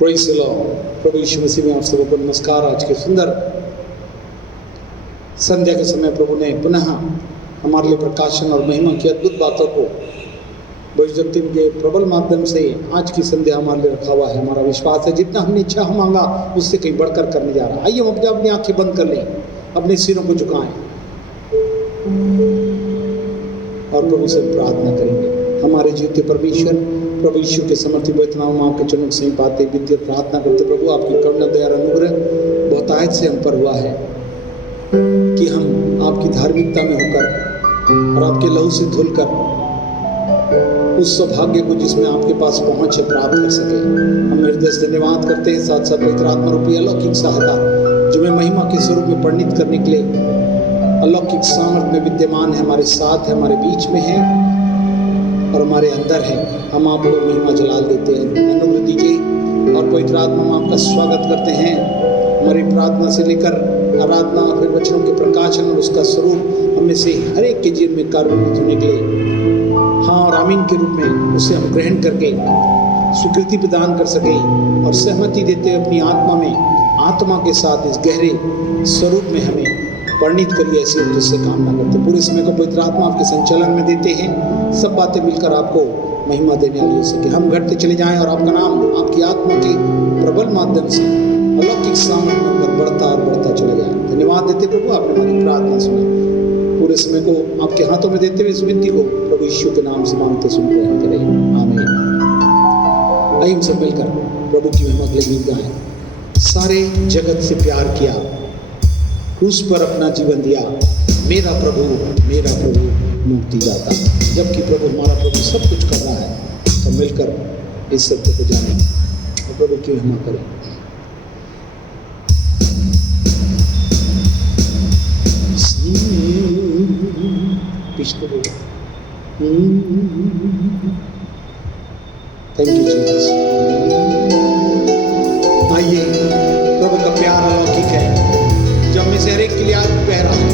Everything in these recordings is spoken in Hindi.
Praise the lord. प्रभु यीशु मसीह में आप सबको नमस्कार। आज के सुंदर संध्या के समय प्रभु ने पुनः हमारे लिए प्रकाशन और महिमा की अद्भुत बातों को भविष्यवाणी के प्रबल माध्यम से आज की संध्या हमारे लिए रखा हुआ है। हमारा विश्वास है जितना हमने इच्छा मांगा उससे कहीं बढ़कर करने जा रहा है। आइए हम अपनी आंखें बंद कर लें, अपने सिरों को झुकाएं और प्रभु से प्रार्थना करेंगे। हमारे जीवते परमेश्वर, प्रभु यीशु के समर्थी वचनाओं आपके चरणों से पाते विद्युत प्रार्थना करते प्रभु आपकी करुणा दया और अनुग्रह बहुतायत से हम पर हुआ है कि हम आपकी धार्मिकता में होकर और आपके लहू से धुलकर उस सौभाग्य को जिसमें आपके पास पहुंच है प्राप्त कर सके। हम हृदय से धन्यवाद करते हैं। साथ साथ पवित्र आत्मा रूपी अलौकिक सहायता जो मैं महिमा के स्वरूप में परिणित करने के लिए अलौकिक सामर्थ्य में विद्यमान है, हमारे साथ है, हमारे बीच में है और हमारे अंदर है। हम आप लोग महिमा जलाल देते हैं। अनुग्रह दीजिए और पवित्र आत्मा में आपका स्वागत करते हैं। हमारी प्रार्थना से लेकर आराधना और फिर वचनों के प्रकाशन और उसका स्वरूप हमें से हर एक के जीवन में कार्य होने के लिए हाँ और आमीन के रूप में उसे हम ग्रहण करके स्वीकृति प्रदान कर सकें और सहमति देते हुए अपनी आत्मा के साथ इस गहरे स्वरूप में हमें परिणित करिए। ऐसी हम तुझसे कामना करते। पूरे समय को पवित्र आत्मा आपके संचालन में देते हैं। सब बातें मिलकर आपको महिमा देने वाली हो सके। हम घटते चले जाएं और आपका नाम आपकी आत्मा के प्रबल माध्यम से अलौकिक सामर्थ्य पर बढ़ता और बढ़ता चला जाए। धन्यवाद देते प्रभु, आपने हमारी प्रार्थना सुनी। पूरे समय को आपके हाथों में देते हुए इस विनती को प्रभु यीशु के नाम से मांगते सुन ग्रहण करें। आमीन। आइए हम सब मिलकर प्रभु की महिमा के लिए गीत गाएं। सारे जगत से प्यार किया, क्रूस पर अपना जीवन दिया, मेरा प्रभु मुक्ति दाता। जबकि प्रभु हमारा प्रभु सब कुछ कर रहा है, तो मिलकर इस सत्य को जानें और प्रभु की महिमा करें। Thank you Jesus. आइए, प्रभु का प्यार अलौकिक है जो हमें से हर एक के लिए आज बह रहा है।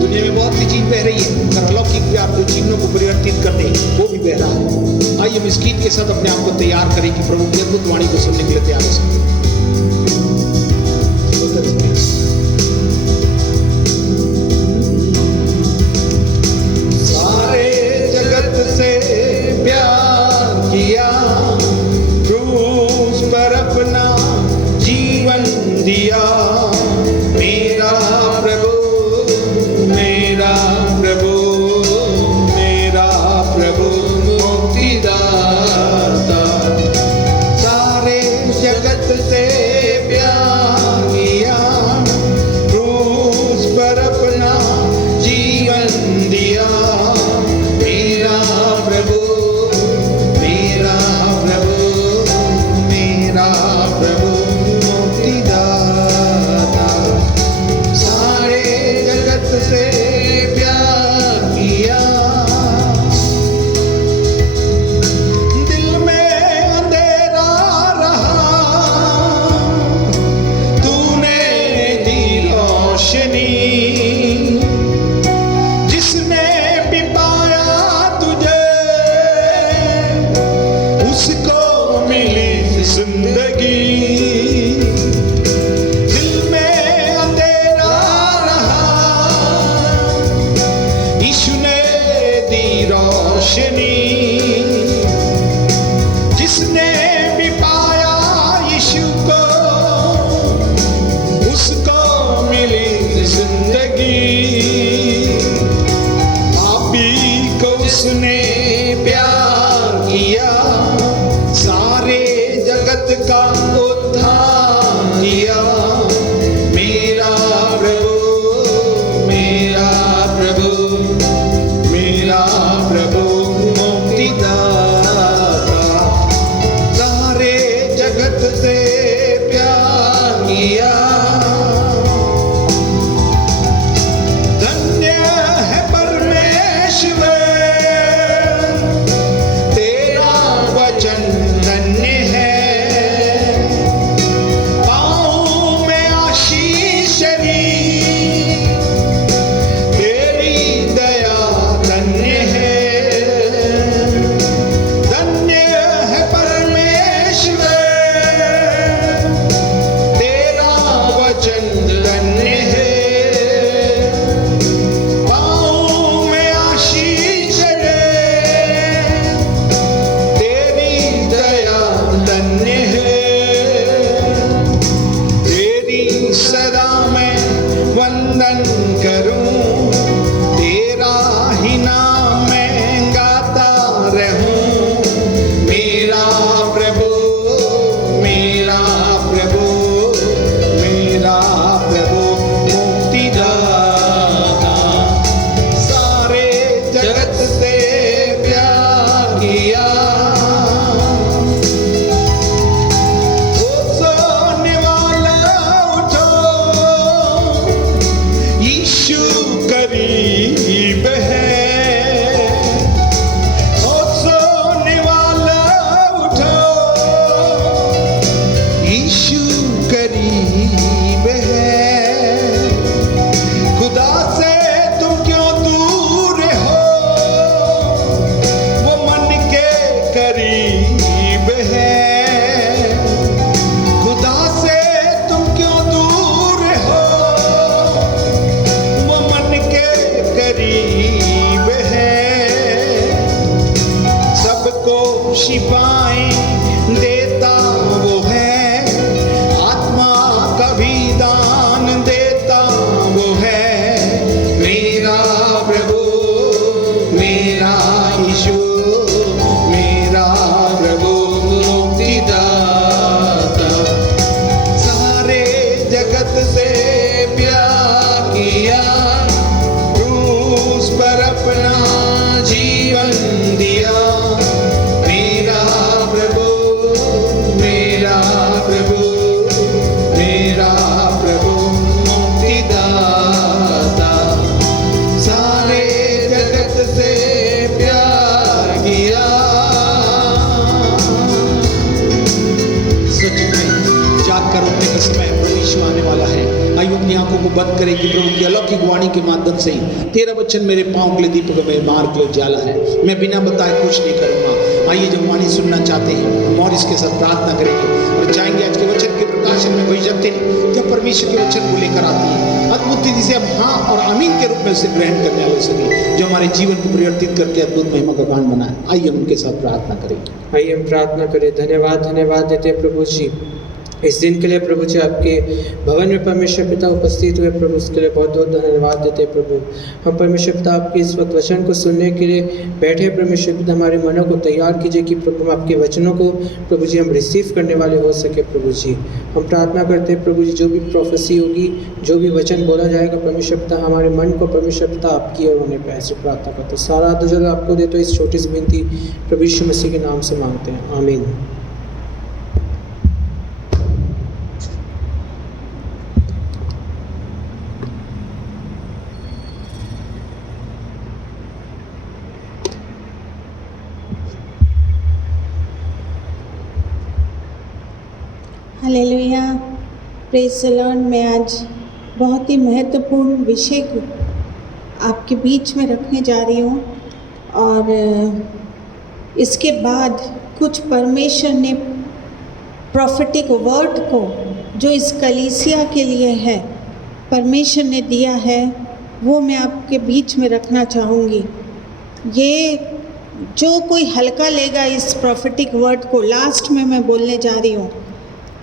दुनिया में बहुत सी चीज बह रही है, मगर अलौकिक प्यार जो जीवनों को परिवर्तित कर दे वो भी बह रहा है। आइए हम इस गीत के साथ अपने आप को तैयार करें कि प्रभु की अद्भुत वाणी को सुनने के लिए तैयार हो सके। सारे जगत से प्यार किया, क्रूस पर अपना जीवन दिया, मेरा प्रभु मुक्तिदाता। सारे जगत से प्यार किया, क्रूस पर अपना जीवन दिया, मेरा प्रभु मुक्तिदाता। सारे जगत से प्यार किया, दिल में अंधेरा रहा, तूने दी रोशनी, जिसने भी पाया तुझे उसको मिली जिंदगी। दिल में अंधेरा रहा, यीशु ने दी रोशनी, जिसने भी पाया यीशु को उसको मिली जिंदगी। पापी को उसने प्यार किया, सारे जगत का उद्धार किया, मेरा प्रभु मुक्तिदाता। सारे जगत से प्यार किया, धन्य है परमेश्वर, तेरा वचन धन्य है, यीशु आने वाला है। आइए अपनी आंखों को बंद करें कि प्रभु की अलौकिक वाणी के माध्यम से तेरा वचन मेरे पाँव के लिए दीपक, मेरे मार्ग के लिए उजाला है। मैं बिना बताए कुछ नहीं करूँगा। आइए जब वाणी सुनना चाहते हैं हम और इसके साथ प्रार्थना करेंगे और जाएंगे आज के वचन के प्रकाशन में। वही शक्ति जब परमेश्वर के वचन को लेकर आती है, अद्भुत रीति से हम हाँ और आमीन के रूप में उसे ग्रहण करने वाले सके, जो हमारे जीवन को परिवर्तित करके अद्भुत महिमा का कारण बनाए। आइए हम उनके साथ प्रार्थना करेंगे। आइए हम प्रार्थना करें। धन्यवाद देते हैं प्रभु जी इस दिन के लिए। प्रभु जी आपके भवन में परमेश्वर पिता उपस्थित हुए, प्रभु उसके लिए बहुत बहुत धन्यवाद देते हैं प्रभु। हम परमेश्वर पिता आपके इस वक्त वचन को सुनने के लिए बैठे। परमेश्वर पिता हमारे मनों को तैयार कीजिए कि प्रभु हम आपके वचनों को प्रभु जी हम रिसीव करने वाले हो सके। प्रभु जी हम प्रार्थना करते हैं प्रभु जी, जो भी प्रोफेसी होगी, जो भी वचन बोला जाएगा परमेश्वर पिता हमारे मन को परमेश्वर पिता आपकी ओर होने पर ऐसे प्रार्थना करते हैं। सारा दुजल आपको दे तो इस छोटी सी विनती प्रभु यीशु मसीह के नाम से मांगते हैं, आमीन। Hallelujah, praise the Lord. मैं आज बहुत ही महत्वपूर्ण विषय को आपके बीच में रखने जा रही हूँ और इसके बाद कुछ परमेश्वर ने प्रोफेटिक वर्ड को जो इस कलीसिया के लिए है परमेश्वर ने दिया है, वो मैं आपके बीच में रखना चाहूँगी। ये जो कोई हल्का लेगा इस प्रोफेटिक वर्ड को, लास्ट में मैं बोलने जा रही हूँ,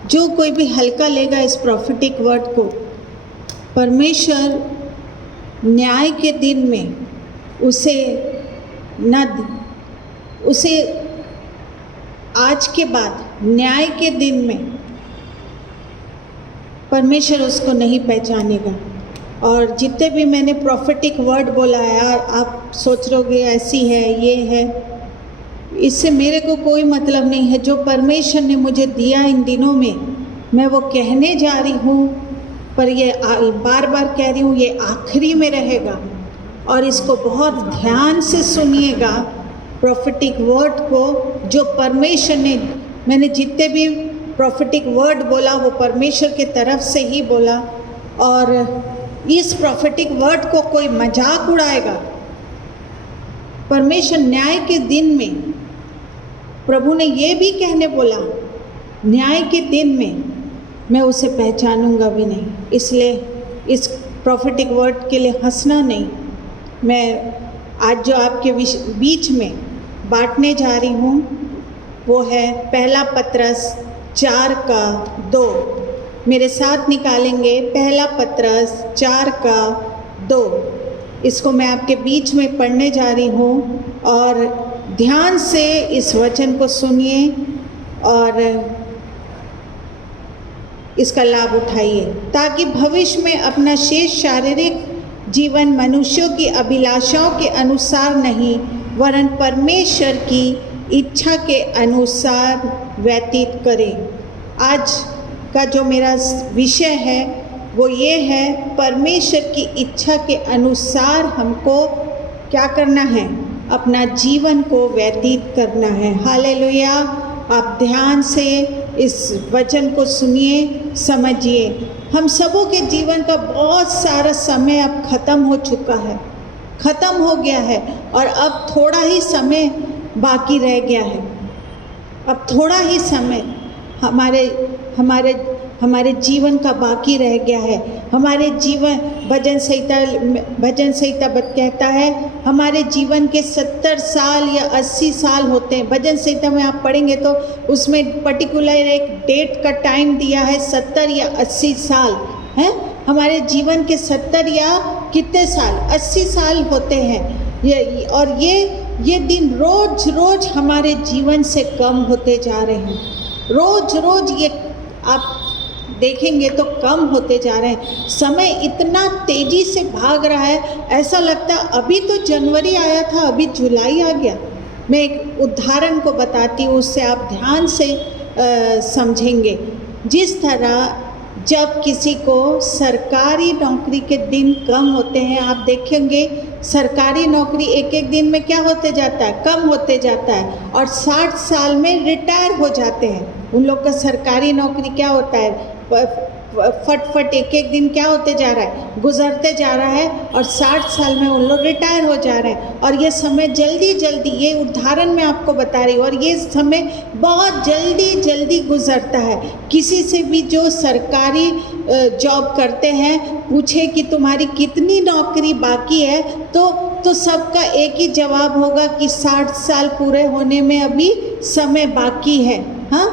जो कोई भी हल्का लेगा इस प्रोफेटिक वर्ड को, परमेश्वर न्याय के दिन में उसे आज के बाद न्याय के दिन में परमेश्वर उसको नहीं पहचानेगा। और जितने भी मैंने प्रोफेटिक वर्ड बोला है, आप सोच रहोगे ऐसी है, ये है, इससे मेरे को कोई मतलब नहीं है। जो परमेश्वर ने मुझे दिया इन दिनों में, मैं वो कहने जा रही हूँ, पर ये बार बार कह रही हूँ, ये आखिरी में रहेगा और इसको बहुत ध्यान से सुनिएगा। प्रोफेटिक वर्ड को जो परमेश्वर ने, मैंने जितने भी प्रोफेटिक वर्ड बोला वो परमेश्वर के तरफ से ही बोला। और इस प्रोफेटिक वर्ड को कोई मजाक उड़ाएगा, परमेश्वर न्याय के दिन में, प्रभु ने ये भी कहने बोला, न्याय के दिन में मैं उसे पहचानूंगा भी नहीं। इसलिए इस प्रोफेटिक वर्ड के लिए हंसना नहीं। मैं आज जो आपके बीच में बांटने जा रही हूँ वो है पहला पत्रस 4:2। मेरे साथ निकालेंगे पहला पत्रस 4:2। इसको मैं आपके बीच में पढ़ने जा रही हूँ और ध्यान से इस वचन को सुनिए और इसका लाभ उठाइए, ताकि भविष्य में अपना शेष शारीरिक जीवन मनुष्यों की अभिलाषाओं के अनुसार नहीं वरन परमेश्वर की इच्छा के अनुसार व्यतीत करें। आज का जो मेरा विषय है वो ये है, परमेश्वर की इच्छा के अनुसार हमको क्या करना है, अपना जीवन को व्यतीत करना है। हालेलुया। आप ध्यान से इस वचन को सुनिए, समझिए। हम सबों के जीवन का बहुत सारा समय अब ख़त्म हो चुका है, ख़त्म हो गया है और अब थोड़ा ही समय बाकी रह गया है। अब थोड़ा ही समय हमारे जीवन का बाकी रह गया है। हमारे जीवन भजन संहिता कहता है हमारे जीवन के 70 साल या 80 साल होते हैं। भजन संहिता में आप पढ़ेंगे तो उसमें पर्टिकुलर एक डेट का टाइम दिया है, 70 या 80 साल हैं। हमारे जीवन के 70 या कितने साल, 80 साल होते हैं। और ये दिन रोज रोज हमारे जीवन से कम होते जा रहे हैं। रोज रोज ये आप देखेंगे तो कम होते जा रहे हैं। समय इतना तेज़ी से भाग रहा है, ऐसा लगता है अभी तो जनवरी आया था, अभी जुलाई आ गया। मैं एक उदाहरण को बताती हूँ, उससे आप ध्यान से समझेंगे। जिस तरह जब किसी को सरकारी नौकरी के दिन कम होते हैं, आप देखेंगे सरकारी नौकरी एक एक दिन में क्या होते जाता है, कम होते जाता है और 60 साल में रिटायर हो जाते हैं। उन लोग का सरकारी नौकरी क्या होता है, फट एक एक दिन क्या होते जा रहा है, गुजरते जा रहा है, और 60 साल में उन लोग रिटायर हो जा रहे हैं। और ये समय जल्दी जल्दी, ये उदाहरण मैं आपको बता रही हूँ, और ये समय बहुत जल्दी जल्दी गुजरता है। किसी से भी जो सरकारी जॉब करते हैं पूछे कि तुम्हारी कितनी नौकरी बाकी है, तो सबका एक ही जवाब होगा कि 60 साल पूरे होने में अभी समय बाकी है। हाँ,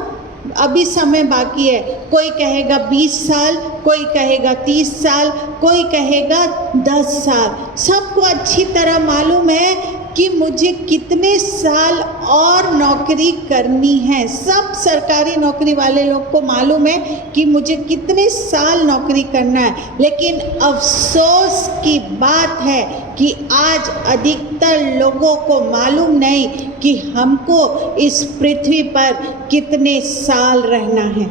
अभी समय बाकी है। कोई कहेगा 20 साल, कोई कहेगा 30 साल, कोई कहेगा 10 साल। सबको अच्छी तरह मालूम है कि मुझे कितने साल और नौकरी करनी है। सब सरकारी नौकरी वाले लोग को मालूम है कि मुझे कितने साल नौकरी करना है। लेकिन अफसोस की बात है कि आज अधिकतर लोगों को मालूम नहीं कि हमको इस पृथ्वी पर कितने साल रहना है।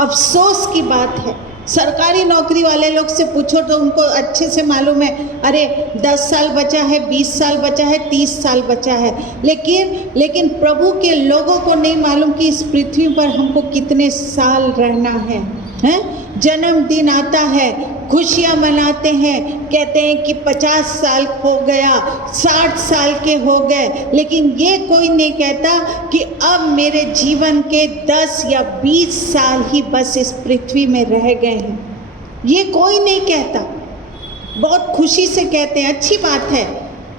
अफसोस की बात है। सरकारी नौकरी वाले लोग से पूछो तो उनको अच्छे से मालूम है, अरे 10 साल बचा है, 20 साल बचा है, 30 साल बचा है। लेकिन प्रभु के लोगों को नहीं मालूम कि इस पृथ्वी पर हमको कितने साल रहना है। जन्मदिन आता है, खुशियाँ मनाते हैं, कहते हैं कि 50 साल हो गया, 60 साल के हो गए, लेकिन ये कोई नहीं कहता कि अब मेरे जीवन के 10 या 20 साल ही बस इस पृथ्वी में रह गए हैं। ये कोई नहीं कहता। बहुत खुशी से कहते हैं, अच्छी बात है,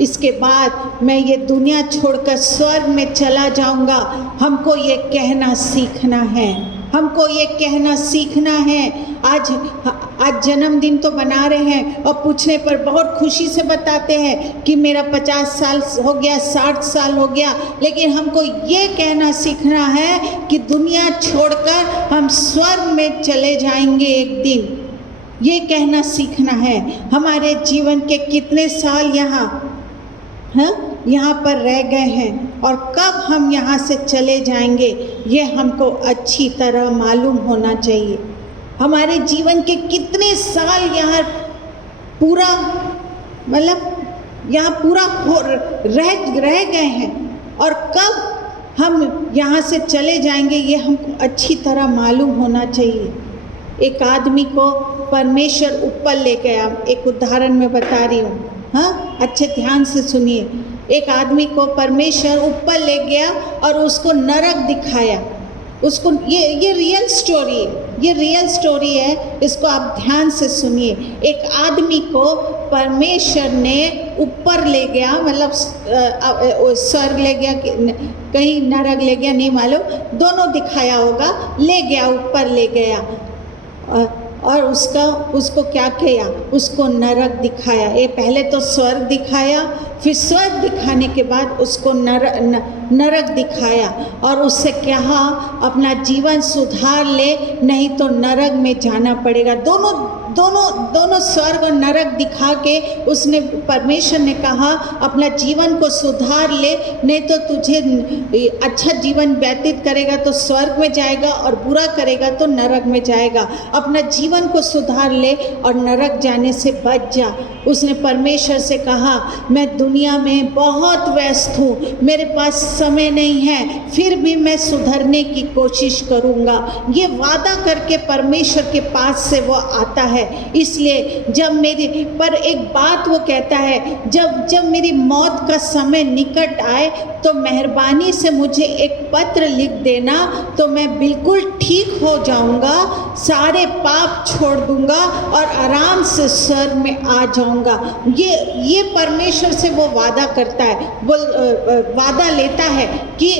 इसके बाद मैं ये दुनिया छोड़कर स्वर्ग में चला जाऊंगा। हमको ये कहना सीखना है, हमको ये कहना सीखना है। आज जन्मदिन तो मना रहे हैं और पूछने पर बहुत खुशी से बताते हैं कि मेरा 50 साल हो गया, 60 साल हो गया। लेकिन हमको ये कहना सीखना है कि दुनिया छोड़कर हम स्वर्ग में चले जाएंगे एक दिन। ये कहना सीखना है। हमारे जीवन के कितने साल यहाँ पर रह गए हैं और कब हम यहाँ से चले जाएंगे, ये हमको अच्छी तरह मालूम होना चाहिए। हमारे जीवन के कितने साल यहाँ पूरा रह गए हैं और कब हम यहाँ से चले जाएंगे, ये हमको अच्छी तरह मालूम होना चाहिए। एक आदमी को परमेश्वर ऊपर ले गया। एक उदाहरण मैं बता रही हूँ, हाँ, अच्छे ध्यान से सुनिए। एक आदमी को परमेश्वर ऊपर ले गया और उसको नरक दिखाया। उसको ये रियल स्टोरी है, ये रियल स्टोरी है, इसको आप ध्यान से सुनिए। एक आदमी को परमेश्वर ने ऊपर ले गया, मतलब स्वर्ग ले गया, कहीं नरक ले गया, नहीं मालूम, दोनों दिखाया होगा। ले गया, ऊपर ले गया और उसको क्या किया, उसको नरक दिखाया। ये पहले तो स्वर्ग दिखाया, फिर स्वर्ग दिखाने के बाद उसको नरक दिखाया और उससे कहा अपना जीवन सुधार ले, नहीं तो नरक में जाना पड़ेगा। दोनों स्वर्ग और नरक दिखा के उसने, परमेश्वर ने कहा अपना जीवन को सुधार ले, नहीं तो तुझे अच्छा जीवन व्यतीत करेगा तो स्वर्ग में जाएगा और बुरा करेगा तो नरक में जाएगा। अपना जीवन को सुधार ले और नरक जाने से बच जा। उसने परमेश्वर से कहा, मैं दुनिया में बहुत व्यस्त हूँ, मेरे पास समय नहीं है, फिर भी मैं सुधरने की कोशिश करूँगा। ये वादा करके परमेश्वर के पास से वो आता है। इसलिए जब मेरी पर एक बात वो कहता है, जब मेरी मौत का समय निकट आए तो मेहरबानी से मुझे एक पत्र लिख देना, तो मैं बिल्कुल ठीक हो जाऊँगा, सारे पाप छोड़ दूँगा और आराम से स्वर्ग में आ जाऊँगा। ये परमेश्वर से वो वादा करता है, वो वादा लेता है कि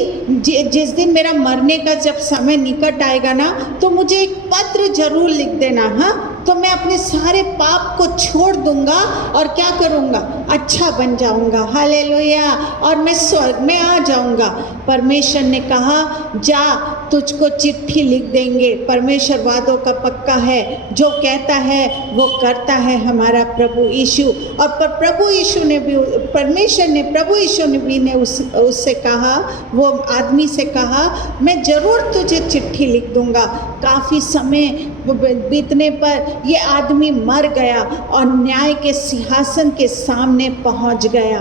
जिस दिन मेरा मरने का जब समय निकट आएगा ना, तो मुझे एक पत्र जरूर लिख देना, हाँ, तो मैं अपने सारे पाप को छोड़ दूंगा और क्या करूंगा, अच्छा बन जाऊंगा, हालेलुया, और मैं स्वर्ग में आ जाऊंगा। परमेश्वर ने कहा, जा, तुझको चिट्ठी लिख देंगे। परमेश्वर वादों का पक्का है, जो कहता है वो करता है हमारा प्रभु यीशु। और प्रभु यीशु ने भी, परमेश्वर ने, प्रभु यीशु ने भी ने उससे कहा, वो आदमी से कहा, मैं ज़रूर तुझे चिट्ठी लिख दूंगा। काफ़ी समय बीतने पर ये आदमी मर गया और न्याय के सिंहासन के सामने पहुंच गया।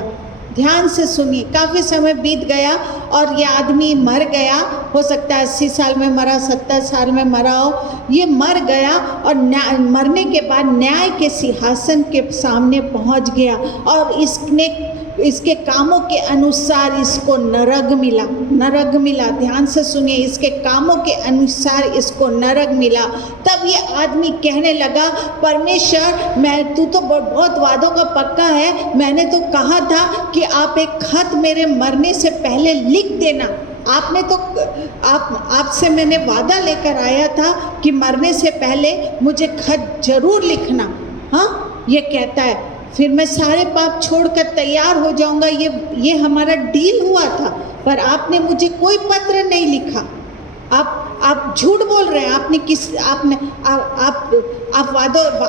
ध्यान से सुनिए। काफ़ी समय बीत गया और ये आदमी मर गया, हो सकता है 80 साल में मरा, 70 साल में मरा हो। ये मर गया और मरने के बाद न्याय के सिंहासन के सामने पहुंच गया और इसके कामों के अनुसार इसको नरक मिला। नरक मिला, ध्यान से सुनिए, इसके कामों के अनुसार इसको नरक मिला। तब ये आदमी कहने लगा, परमेश्वर तू तो बहुत वादों का पक्का है, मैंने तो कहा था कि आप एक खत मेरे मरने से पहले लिख देना। आपने तो आपसे मैंने वादा लेकर आया था कि मरने से पहले मुझे खत जरूर लिखना। हाँ, ये कहता है फिर मैं सारे पाप छोड़कर तैयार हो जाऊंगा, ये हमारा डील हुआ था, पर आपने मुझे कोई पत्र नहीं लिखा। आप झूठ बोल रहे हैं,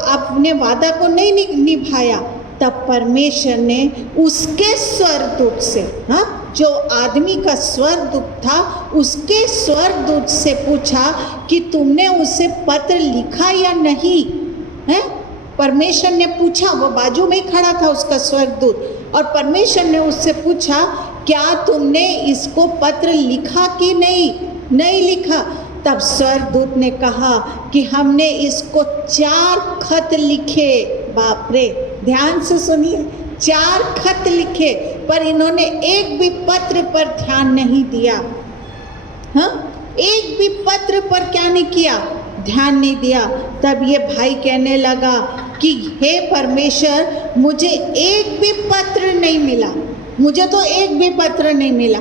आपने वादा को नहीं निभाया। तब परमेश्वर ने उसके स्वर्गदूत से, हाँ, जो आदमी का स्वर्गदूत था, उसके स्वर्गदूत से पूछा कि तुमने उसे पत्र लिखा या नहीं है। परमेश्वर ने पूछा, वो बाजू में ही खड़ा था उसका स्वर्गदूत, और परमेश्वर ने उससे पूछा, क्या तुमने इसको पत्र लिखा कि नहीं लिखा। तब स्वर्गदूत ने कहा कि हमने इसको 4 खत लिखे। बाप रे, ध्यान से सुनिए, 4 खत लिखे, पर इन्होंने एक भी पत्र पर ध्यान नहीं दिया। हाँ, एक भी पत्र पर क्या नहीं किया, ध्यान नहीं दिया। तब ये भाई कहने लगा कि हे परमेश्वर, मुझे एक भी पत्र नहीं मिला, मुझे तो एक भी पत्र नहीं मिला।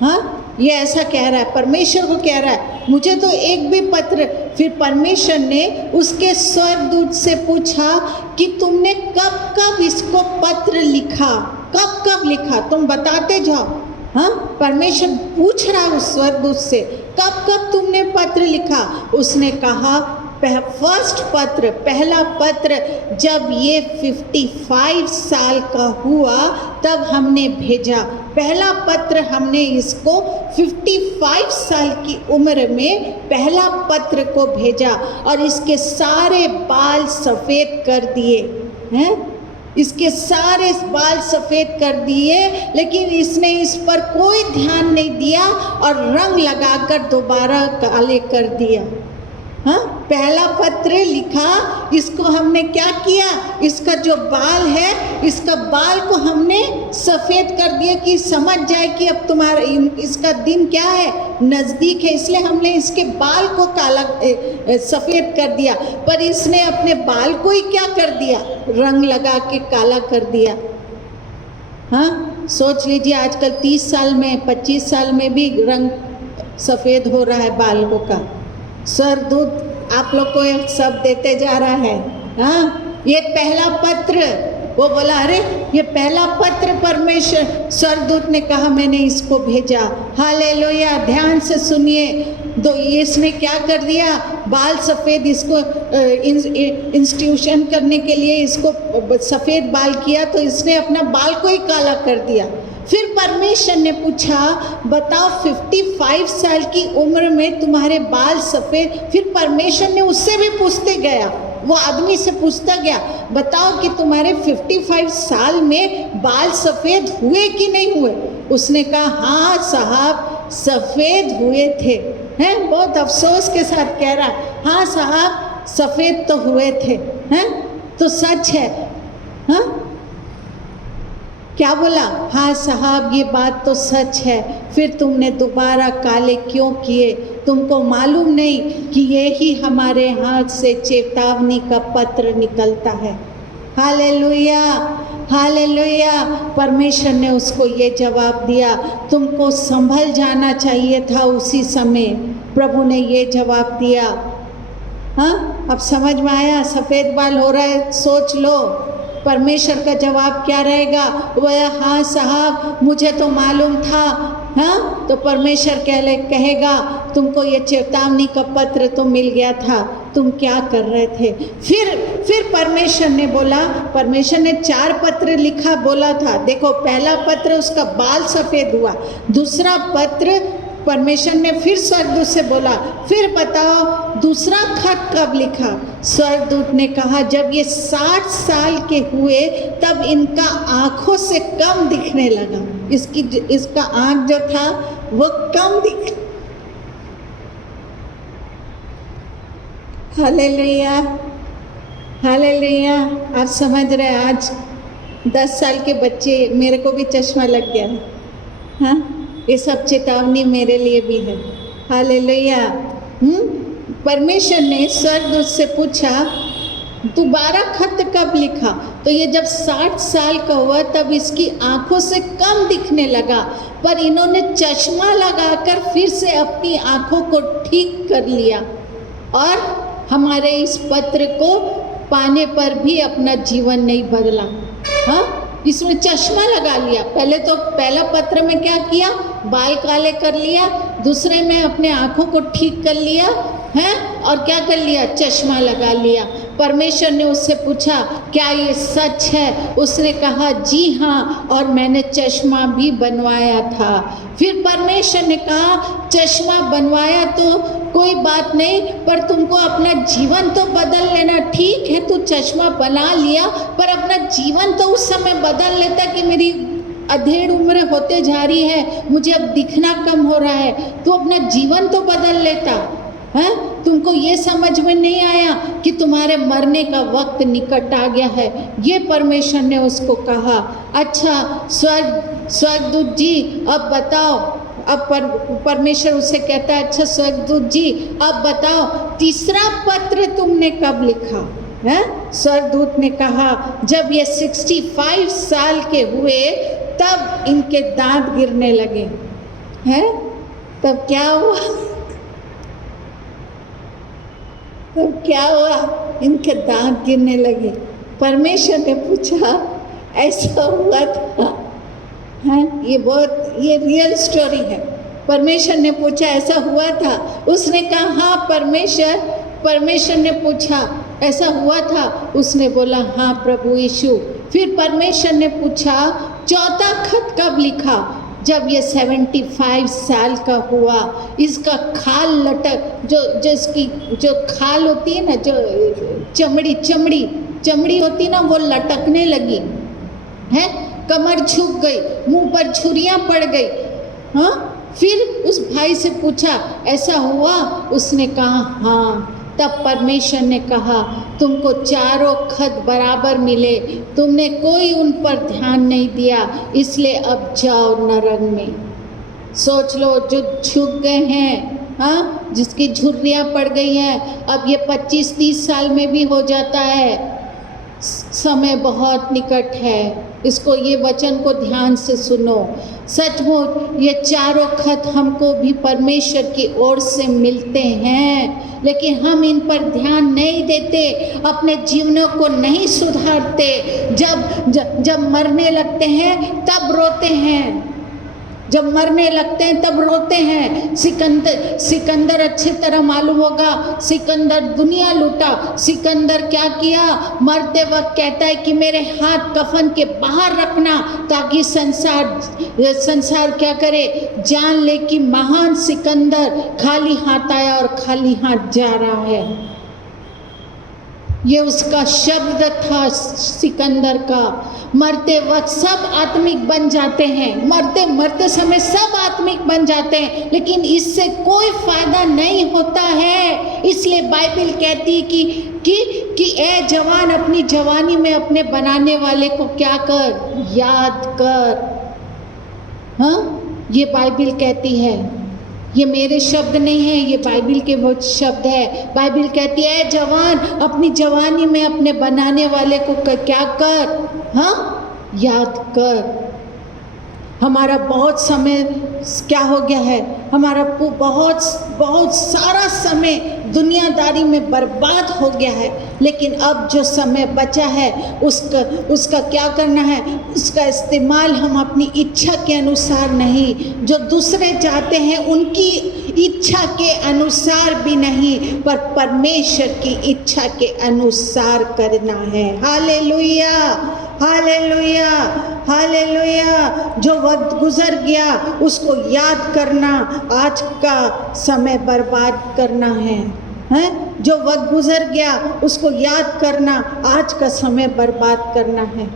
हाँ, ये ऐसा कह रहा है, परमेश्वर को कह रहा है, मुझे तो एक भी पत्र। फिर परमेश्वर ने उसके स्वर्गदूत से पूछा कि तुमने कब इसको पत्र लिखा, कब लिखा, तुम बताते जाओ। हाँ, परमेश्वर पूछ रहा है उस स्वर्गदूत से, कब तुमने पत्र लिखा। उसने कहा, फर्स्ट पत्र, पहला पत्र जब ये 55 साल का हुआ तब हमने भेजा। पहला पत्र हमने इसको 55 साल की उम्र में पहला पत्र को भेजा और इसके सारे बाल सफ़ेद कर दिए हैं, इसके सारे बाल सफ़ेद कर दिए, लेकिन इसने इस पर कोई ध्यान नहीं दिया और रंग लगाकर दोबारा काले कर दिया। हाँ, पहला पत्र लिखा, इसको हमने क्या किया, इसका जो बाल है, इसका बाल को हमने सफ़ेद कर दिया कि समझ जाए कि अब तुम्हारा इसका दिन क्या है, नज़दीक है, इसलिए हमने इसके बाल को काला सफ़ेद कर दिया। पर इसने अपने बाल को ही क्या कर दिया, रंग लगा के काला कर दिया। हाँ, सोच लीजिए, आजकल 30 साल में 25 साल में भी रंग सफ़ेद हो रहा है बालों का। स्वर्गदूत आप लोग को ये सब देते जा रहा है। हाँ, ये पहला पत्र, वो बोला, अरे ये पहला पत्र परमेश्वर, स्वर्गदूत ने कहा मैंने इसको भेजा। हालेलुया, ध्यान से सुनिए। इसने क्या कर दिया, बाल सफ़ेद, इसको इंस्टीट्यूशन करने के लिए इसको सफ़ेद बाल किया, तो इसने अपना बाल को ही काला कर दिया। फिर परमेश्वर ने पूछा, बताओ 55 साल की उम्र में तुम्हारे बाल सफ़ेद। फिर परमेश्वर ने उससे भी पूछते गया, वो आदमी से पूछता गया, बताओ कि तुम्हारे 55 साल में बाल सफ़ेद हुए कि नहीं हुए। उसने कहा, हाँ साहब, सफ़ेद हुए थे। हैं, बहुत अफसोस के साथ कह रहा है, हाँ साहब, सफ़ेद तो हुए थे। हैं, तो सच है। हाँ, क्या बोला, हाँ साहब, ये बात तो सच है। फिर तुमने दोबारा काले क्यों किए? तुमको मालूम नहीं कि ये ही हमारे हाथ से चेतावनी का पत्र निकलता है। Hallelujah, hallelujah. परमेश्वर ने उसको ये जवाब दिया, तुमको संभल जाना चाहिए था उसी समय। प्रभु ने ये जवाब दिया। हाँ, अब समझ में आया, सफ़ेद बाल हो रहा है, सोच लो परमेश्वर का जवाब क्या रहेगा। वह, हाँ साहब, मुझे तो मालूम था। हाँ, तो परमेश्वर कहेगा, तुमको ये चेतावनी का पत्र तो मिल गया था, तुम क्या कर रहे थे। फिर परमेश्वर ने बोला, परमेश्वर ने 4 पत्र लिखा, बोला था, देखो पहला पत्र उसका बाल सफ़ेद हुआ, दूसरा पत्र परमेश्वर ने फिर स्वर्गदूत से बोला, फिर बताओ दूसरा खत कब लिखा? स्वर्गदूत ने कहा, जब ये 60 साल के हुए तब इनका आंखों से कम दिखने लगा। इसका आंख जो था वो कम दिख। Hallelujah, hallelujah. आप समझ रहे हैं, आज 10 साल के बच्चे, मेरे को भी चश्मा लग गया। हाँ, ये सब चेतावनी मेरे लिए भी है। हालेलुया। परमेश्वर ने स्वर्गदूत से पूछा, दोबारा खत कब लिखा? तो ये जब 60 साल का हुआ तब इसकी आंखों से कम दिखने लगा, पर इन्होंने चश्मा लगाकर फिर से अपनी आंखों को ठीक कर लिया और हमारे इस पत्र को पाने पर भी अपना जीवन नहीं बदला। हाँ, इसमें चश्मा लगा लिया। पहले तो पहला पत्र में क्या किया? बाल काले कर लिया। दूसरे में अपने आंखों को ठीक कर लिया है, और क्या कर लिया? चश्मा लगा लिया। परमेश्वर ने उससे पूछा, क्या ये सच है? उसने कहा, जी हाँ, और मैंने चश्मा भी बनवाया था। फिर परमेश्वर ने कहा, चश्मा बनवाया तो कोई बात नहीं, पर तुमको अपना जीवन तो बदल लेना। ठीक है, तू चश्मा बना लिया, पर अपना जीवन तो उस समय बदल लेता कि मेरी अधेड़ उम्र होते जा रही है, मुझे अब दिखना कम हो रहा है, तो अपना जीवन तो बदल लेता है। तुमको ये समझ में नहीं आया कि तुम्हारे मरने का वक्त निकट आ गया है? ये परमेश्वर ने उसको कहा। अच्छा स्वर्गदूत जी, अब बताओ। अब परमेश्वर उसे कहता है, अच्छा स्वर्गदूत जी, अब बताओ तीसरा पत्र तुमने कब लिखा है? स्वर्गदूत ने कहा, जब ये 65 साल के हुए तब इनके दांत गिरने लगे हैं। तब क्या हुआ? तब क्या हुआ? इनके दांत गिरने लगे। परमेश्वर ने पूछा, ऐसा हुआ था? हाँ, ये रियल स्टोरी है। परमेश्वर ने पूछा, ऐसा हुआ था? उसने कहा, हाँ परमेश्वर ने पूछा, ऐसा हुआ था? उसने बोला, हाँ प्रभु यीशु। फिर परमेश्वर ने पूछा, चौथा खत कब लिखा? जब ये 75 साल का हुआ। इसका खाल लटक, जो खाल होती है ना, जो चमड़ी होती ना, वो लटकने लगी है। कमर झुक गई, मुंह पर छुरियां पड़ गई। हाँ, फिर उस भाई से पूछा, ऐसा हुआ? उसने कहा, हाँ। तब परमेश्वर ने कहा, तुमको चारों खत बराबर मिले, तुमने कोई उन पर ध्यान नहीं दिया, इसलिए अब जाओ नरक में। सोच लो, जो झुक गए हैं, हाँ, जिसकी झुर्रियाँ पड़ गई हैं, अब ये 25-30 साल में भी हो जाता है। समय बहुत निकट है। इसको, ये वचन को ध्यान से सुनो। सचमुच ये चारों खत हमको भी परमेश्वर की ओर से मिलते हैं, लेकिन हम इन पर ध्यान नहीं देते, अपने जीवनों को नहीं सुधारते। जब मरने लगते हैं तब रोते हैं, जब मरने लगते हैं तब रोते हैं। सिकंदर अच्छी तरह मालूम होगा, सिकंदर दुनिया लूटा। सिकंदर क्या किया? मरते वक्त कहता है कि मेरे हाथ कफन के बाहर रखना, ताकि संसार क्या करे? जान ले कि महान सिकंदर खाली हाथ आया और खाली हाथ जा रहा है। ये उसका शब्द था सिकंदर का। मरते वक्त सब आत्मिक बन जाते हैं, मरते समय सब आत्मिक बन जाते हैं, लेकिन इससे कोई फायदा नहीं होता है। इसलिए बाइबल कहती है कि ए जवान, अपनी जवानी में अपने बनाने वाले को क्या कर? याद कर। हाँ, ये बाइबल कहती है, ये मेरे शब्द नहीं है, ये बाइबल के वो शब्द है। बाइबल कहती है, जवान, अपनी जवानी में अपने बनाने वाले को क्या कर? हाँ, याद कर। हमारा बहुत समय क्या हो गया है? हमारा बहुत सारा समय दुनियादारी में बर्बाद हो गया है, लेकिन अब जो समय बचा है उसका क्या करना है? उसका इस्तेमाल हम अपनी इच्छा के अनुसार नहीं, जो दूसरे चाहते हैं उनकी इच्छा के अनुसार भी नहीं, पर परमेश्वर की इच्छा के अनुसार करना है। Hallelujah, hallelujah, hallelujah. जो वक्त गुजर गया उसको उसको याद करना आज का समय बर्बाद करना है, हैं? जो वक्त गुजर गया उसको याद करना आज का समय बर्बाद करना है।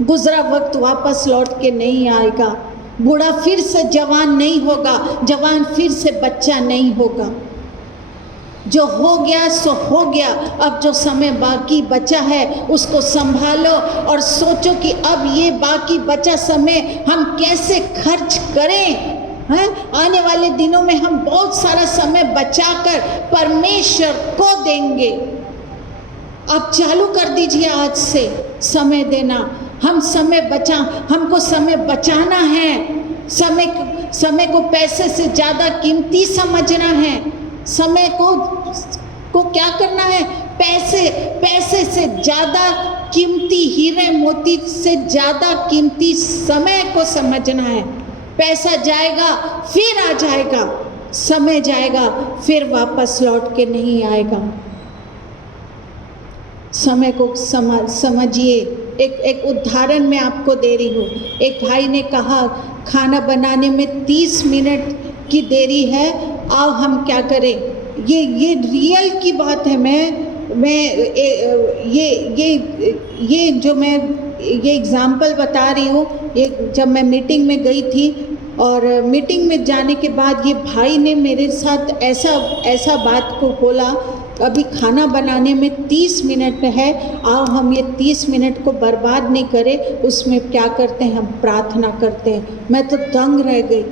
गुजरा वक्त वापस लौट के नहीं आएगा। बूढ़ा फिर से जवान नहीं होगा, जवान फिर से बच्चा नहीं होगा। जो हो गया सो हो गया। अब जो समय बाकी बचा है उसको संभालो और सोचो कि अब ये बाकी बचा समय हम कैसे खर्च करें, हैं? आने वाले दिनों में हम बहुत सारा समय बचाकर परमेश्वर को देंगे। आप चालू कर दीजिए आज से समय देना। हम समय हमको समय बचाना है। समय को पैसे से ज़्यादा कीमती समझना है। समय को क्या करना है? पैसे से ज़्यादा कीमती, हीरे मोती से ज़्यादा कीमती समय को समझना है। पैसा जाएगा फिर आ जाएगा, समय जाएगा फिर वापस लौट के नहीं आएगा। समय को समझिए। एक उदाहरण मैं आपको दे रही हूँ। एक भाई ने कहा खाना बनाने में 30 मिनट की देरी है, आओ हम क्या करें। ये रियल की बात है। ये एग्जाम्पल बता रही हूँ। जब मैं मीटिंग में गई थी और मीटिंग में जाने के बाद ये भाई ने मेरे साथ ऐसा बात को बोला, अभी खाना बनाने में 30 मिनट है, आओ हम ये 30 मिनट को बर्बाद नहीं करें। उसमें क्या करते हैं? हम प्रार्थना करते हैं। मैं तो दंग रह गई।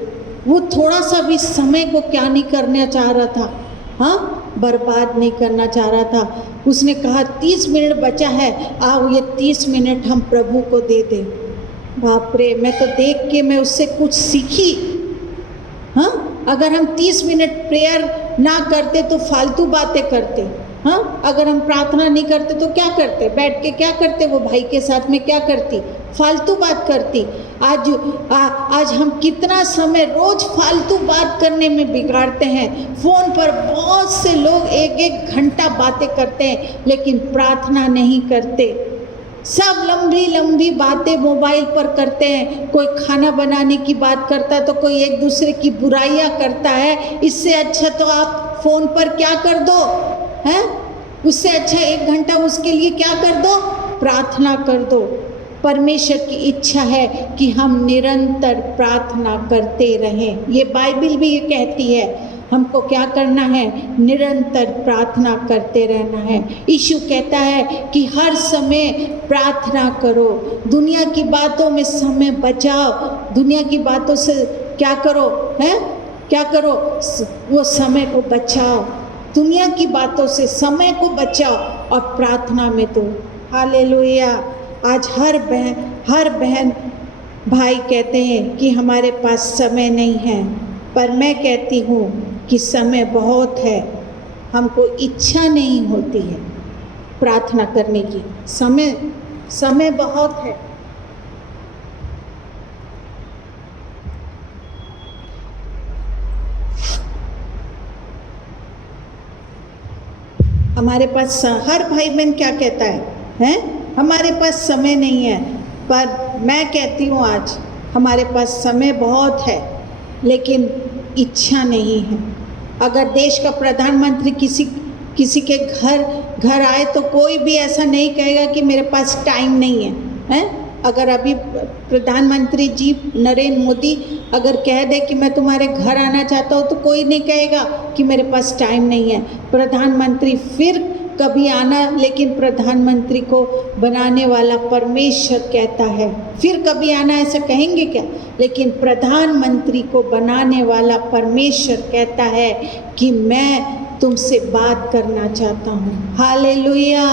वो थोड़ा सा भी समय को क्या नहीं करना चाह रहा था, हाँ, बर्बाद नहीं करना चाह रहा था। उसने कहा 30 मिनट बचा है, आओ ये 30 मिनट हम प्रभु को दे दें। बाप रे, मैं तो देख के मैं उससे कुछ सीखी। हाँ, अगर हम 30 मिनट प्रेयर ना करते तो फालतू बातें करते। हाँ, अगर हम प्रार्थना नहीं करते तो क्या करते? बैठ के क्या करते? वो भाई के साथ में क्या करती? फालतू बात करती। आज हम कितना समय रोज फालतू बात करने में बिगाड़ते हैं। फ़ोन पर बहुत से लोग 1-1 घंटा बातें करते हैं लेकिन प्रार्थना नहीं करते। सब लंबी लंबी बातें मोबाइल पर करते हैं। कोई खाना बनाने की बात करता है तो कोई एक दूसरे की बुराइयां करता है। इससे अच्छा तो आप फ़ोन पर क्या कर दो, हैं? उससे अच्छा 1 घंटा उसके लिए क्या कर दो? प्रार्थना कर दो। परमेश्वर की इच्छा है कि हम निरंतर प्रार्थना करते रहें। ये बाइबल भी ये कहती है हमको क्या करना है? निरंतर प्रार्थना करते रहना है। यीशु कहता है कि हर समय प्रार्थना करो। दुनिया की बातों में समय बचाओ। दुनिया की बातों से क्या करो, हैं? क्या करो? वो समय को बचाओ। दुनिया की बातों से समय को बचाओ और प्रार्थना में तो हालेलुया। आज हर बहन भाई कहते हैं कि हमारे पास समय नहीं है, पर मैं कहती हूँ कि समय बहुत है। हमको इच्छा नहीं होती है प्रार्थना करने की। समय बहुत है। हमारे पास हर भाई बहन क्या कहता है? हमारे पास समय नहीं है, पर मैं कहती हूँ आज हमारे पास समय बहुत है लेकिन इच्छा नहीं है। अगर देश का प्रधानमंत्री किसी के घर आए तो कोई भी ऐसा नहीं कहेगा कि मेरे पास टाइम नहीं है, हैं? अगर अभी प्रधानमंत्री जी नरेंद्र मोदी अगर कह दे कि मैं तुम्हारे घर आना चाहता हूँ तो कोई नहीं कहेगा कि मेरे पास टाइम नहीं है। प्रधानमंत्री फिर कभी आना, लेकिन प्रधानमंत्री को बनाने वाला परमेश्वर कहता है फिर कभी आना, ऐसा कहेंगे क्या? लेकिन प्रधानमंत्री को बनाने वाला परमेश्वर कहता है कि मैं तुमसे बात करना चाहता हूँ। Hallelujah,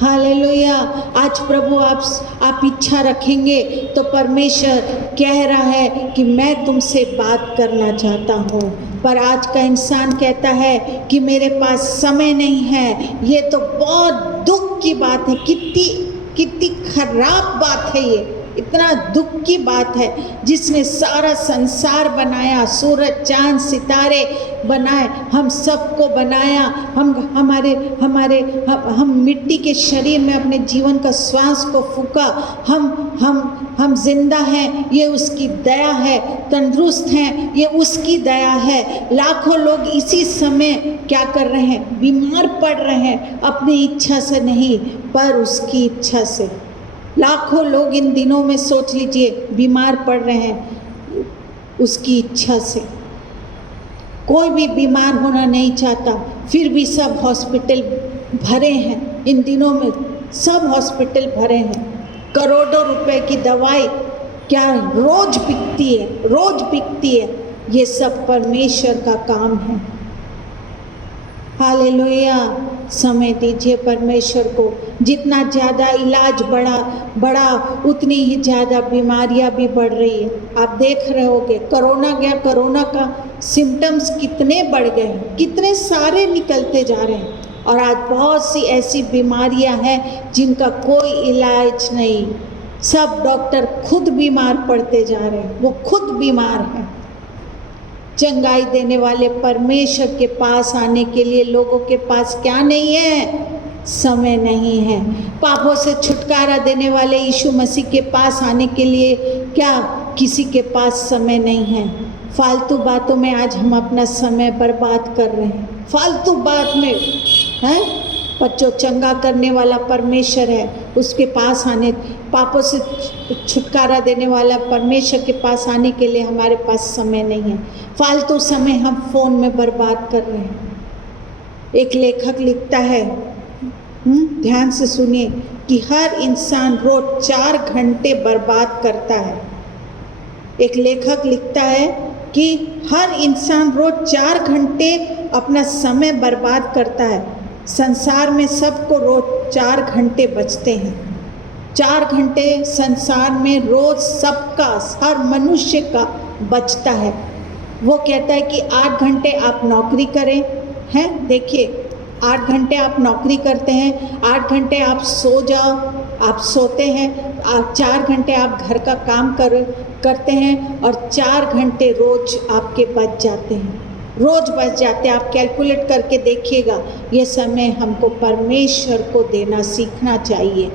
hallelujah. आज प्रभु आप इच्छा रखेंगे तो परमेश्वर कह रहा है कि मैं तुमसे बात करना चाहता हूँ। पर आज का इंसान कहता है कि मेरे पास समय नहीं है। ये तो बहुत दुख की बात है। कितनी खराब बात है ये, इतना दुख की बात है। जिसने सारा संसार बनाया, सूरज चांद सितारे बनाए, हम सबको बनाया, हम मिट्टी के शरीर में अपने जीवन का श्वास को फूंका, हम जिंदा हैं, ये उसकी दया है, तंदुरुस्त हैं, ये उसकी दया है। लाखों लोग इसी समय क्या कर रहे हैं? बीमार पड़ रहे हैं, अपनी इच्छा से नहीं पर उसकी इच्छा से। लाखों लोग इन दिनों में सोच लीजिए बीमार पड़ रहे हैं उसकी इच्छा से। कोई भी बीमार होना नहीं चाहता, फिर भी सब हॉस्पिटल भरे हैं। इन दिनों में सब हॉस्पिटल भरे हैं। करोड़ों रुपए की दवाई क्या रोज बिकती है। ये सब परमेश्वर का काम है। हालेलुया। समय दीजिए परमेश्वर को। जितना ज़्यादा इलाज बड़ा उतनी ही ज़्यादा बीमारियां भी बढ़ रही है। आप देख रहे होगे कोरोना गया, कोरोना का सिम्टम्स कितने बढ़ गए हैं, कितने सारे निकलते जा रहे हैं। और आज बहुत सी ऐसी बीमारियां हैं जिनका कोई इलाज नहीं। सब डॉक्टर खुद बीमार पड़ते जा रहे हैं, वो खुद बीमार हैं। चंगाई देने वाले परमेश्वर के पास आने के लिए लोगों के पास क्या नहीं है? समय नहीं है। पापों से छुटकारा देने वाले यीशु मसीह के पास आने के लिए क्या किसी के पास समय नहीं है? फालतू बातों में आज हम अपना समय बर्बाद कर रहे हैं। फालतू बात में हैं, पर जो चंगा करने वाला परमेश्वर है उसके पास आने, पापों से छुटकारा देने वाला परमेश्वर के पास आने के लिए हमारे पास समय नहीं है। फालतू समय हम फ़ोन में बर्बाद कर रहे हैं। एक लेखक लिखता है, ध्यान से सुनिए, कि हर इंसान रोज 4 घंटे बर्बाद करता है। एक लेखक लिखता है कि हर इंसान रोज 4 घंटे अपना समय बर्बाद करता है। संसार में सबको रोज 4 घंटे बचते हैं। 4 घंटे संसार में रोज सबका, हर मनुष्य का बचता है। वो कहता है कि 8 घंटे आप नौकरी करें, हैं, देखिए 8 घंटे आप नौकरी करते हैं, 8 घंटे आप सो जाओ, आप सोते हैं, 4 घंटे आप घर का काम करते हैं और 4 घंटे रोज आपके बच जाते हैं। रोज बच जाते हैं। आप कैलकुलेट करके देखिएगा। ये समय हमको परमेश्वर को देना सीखना चाहिए।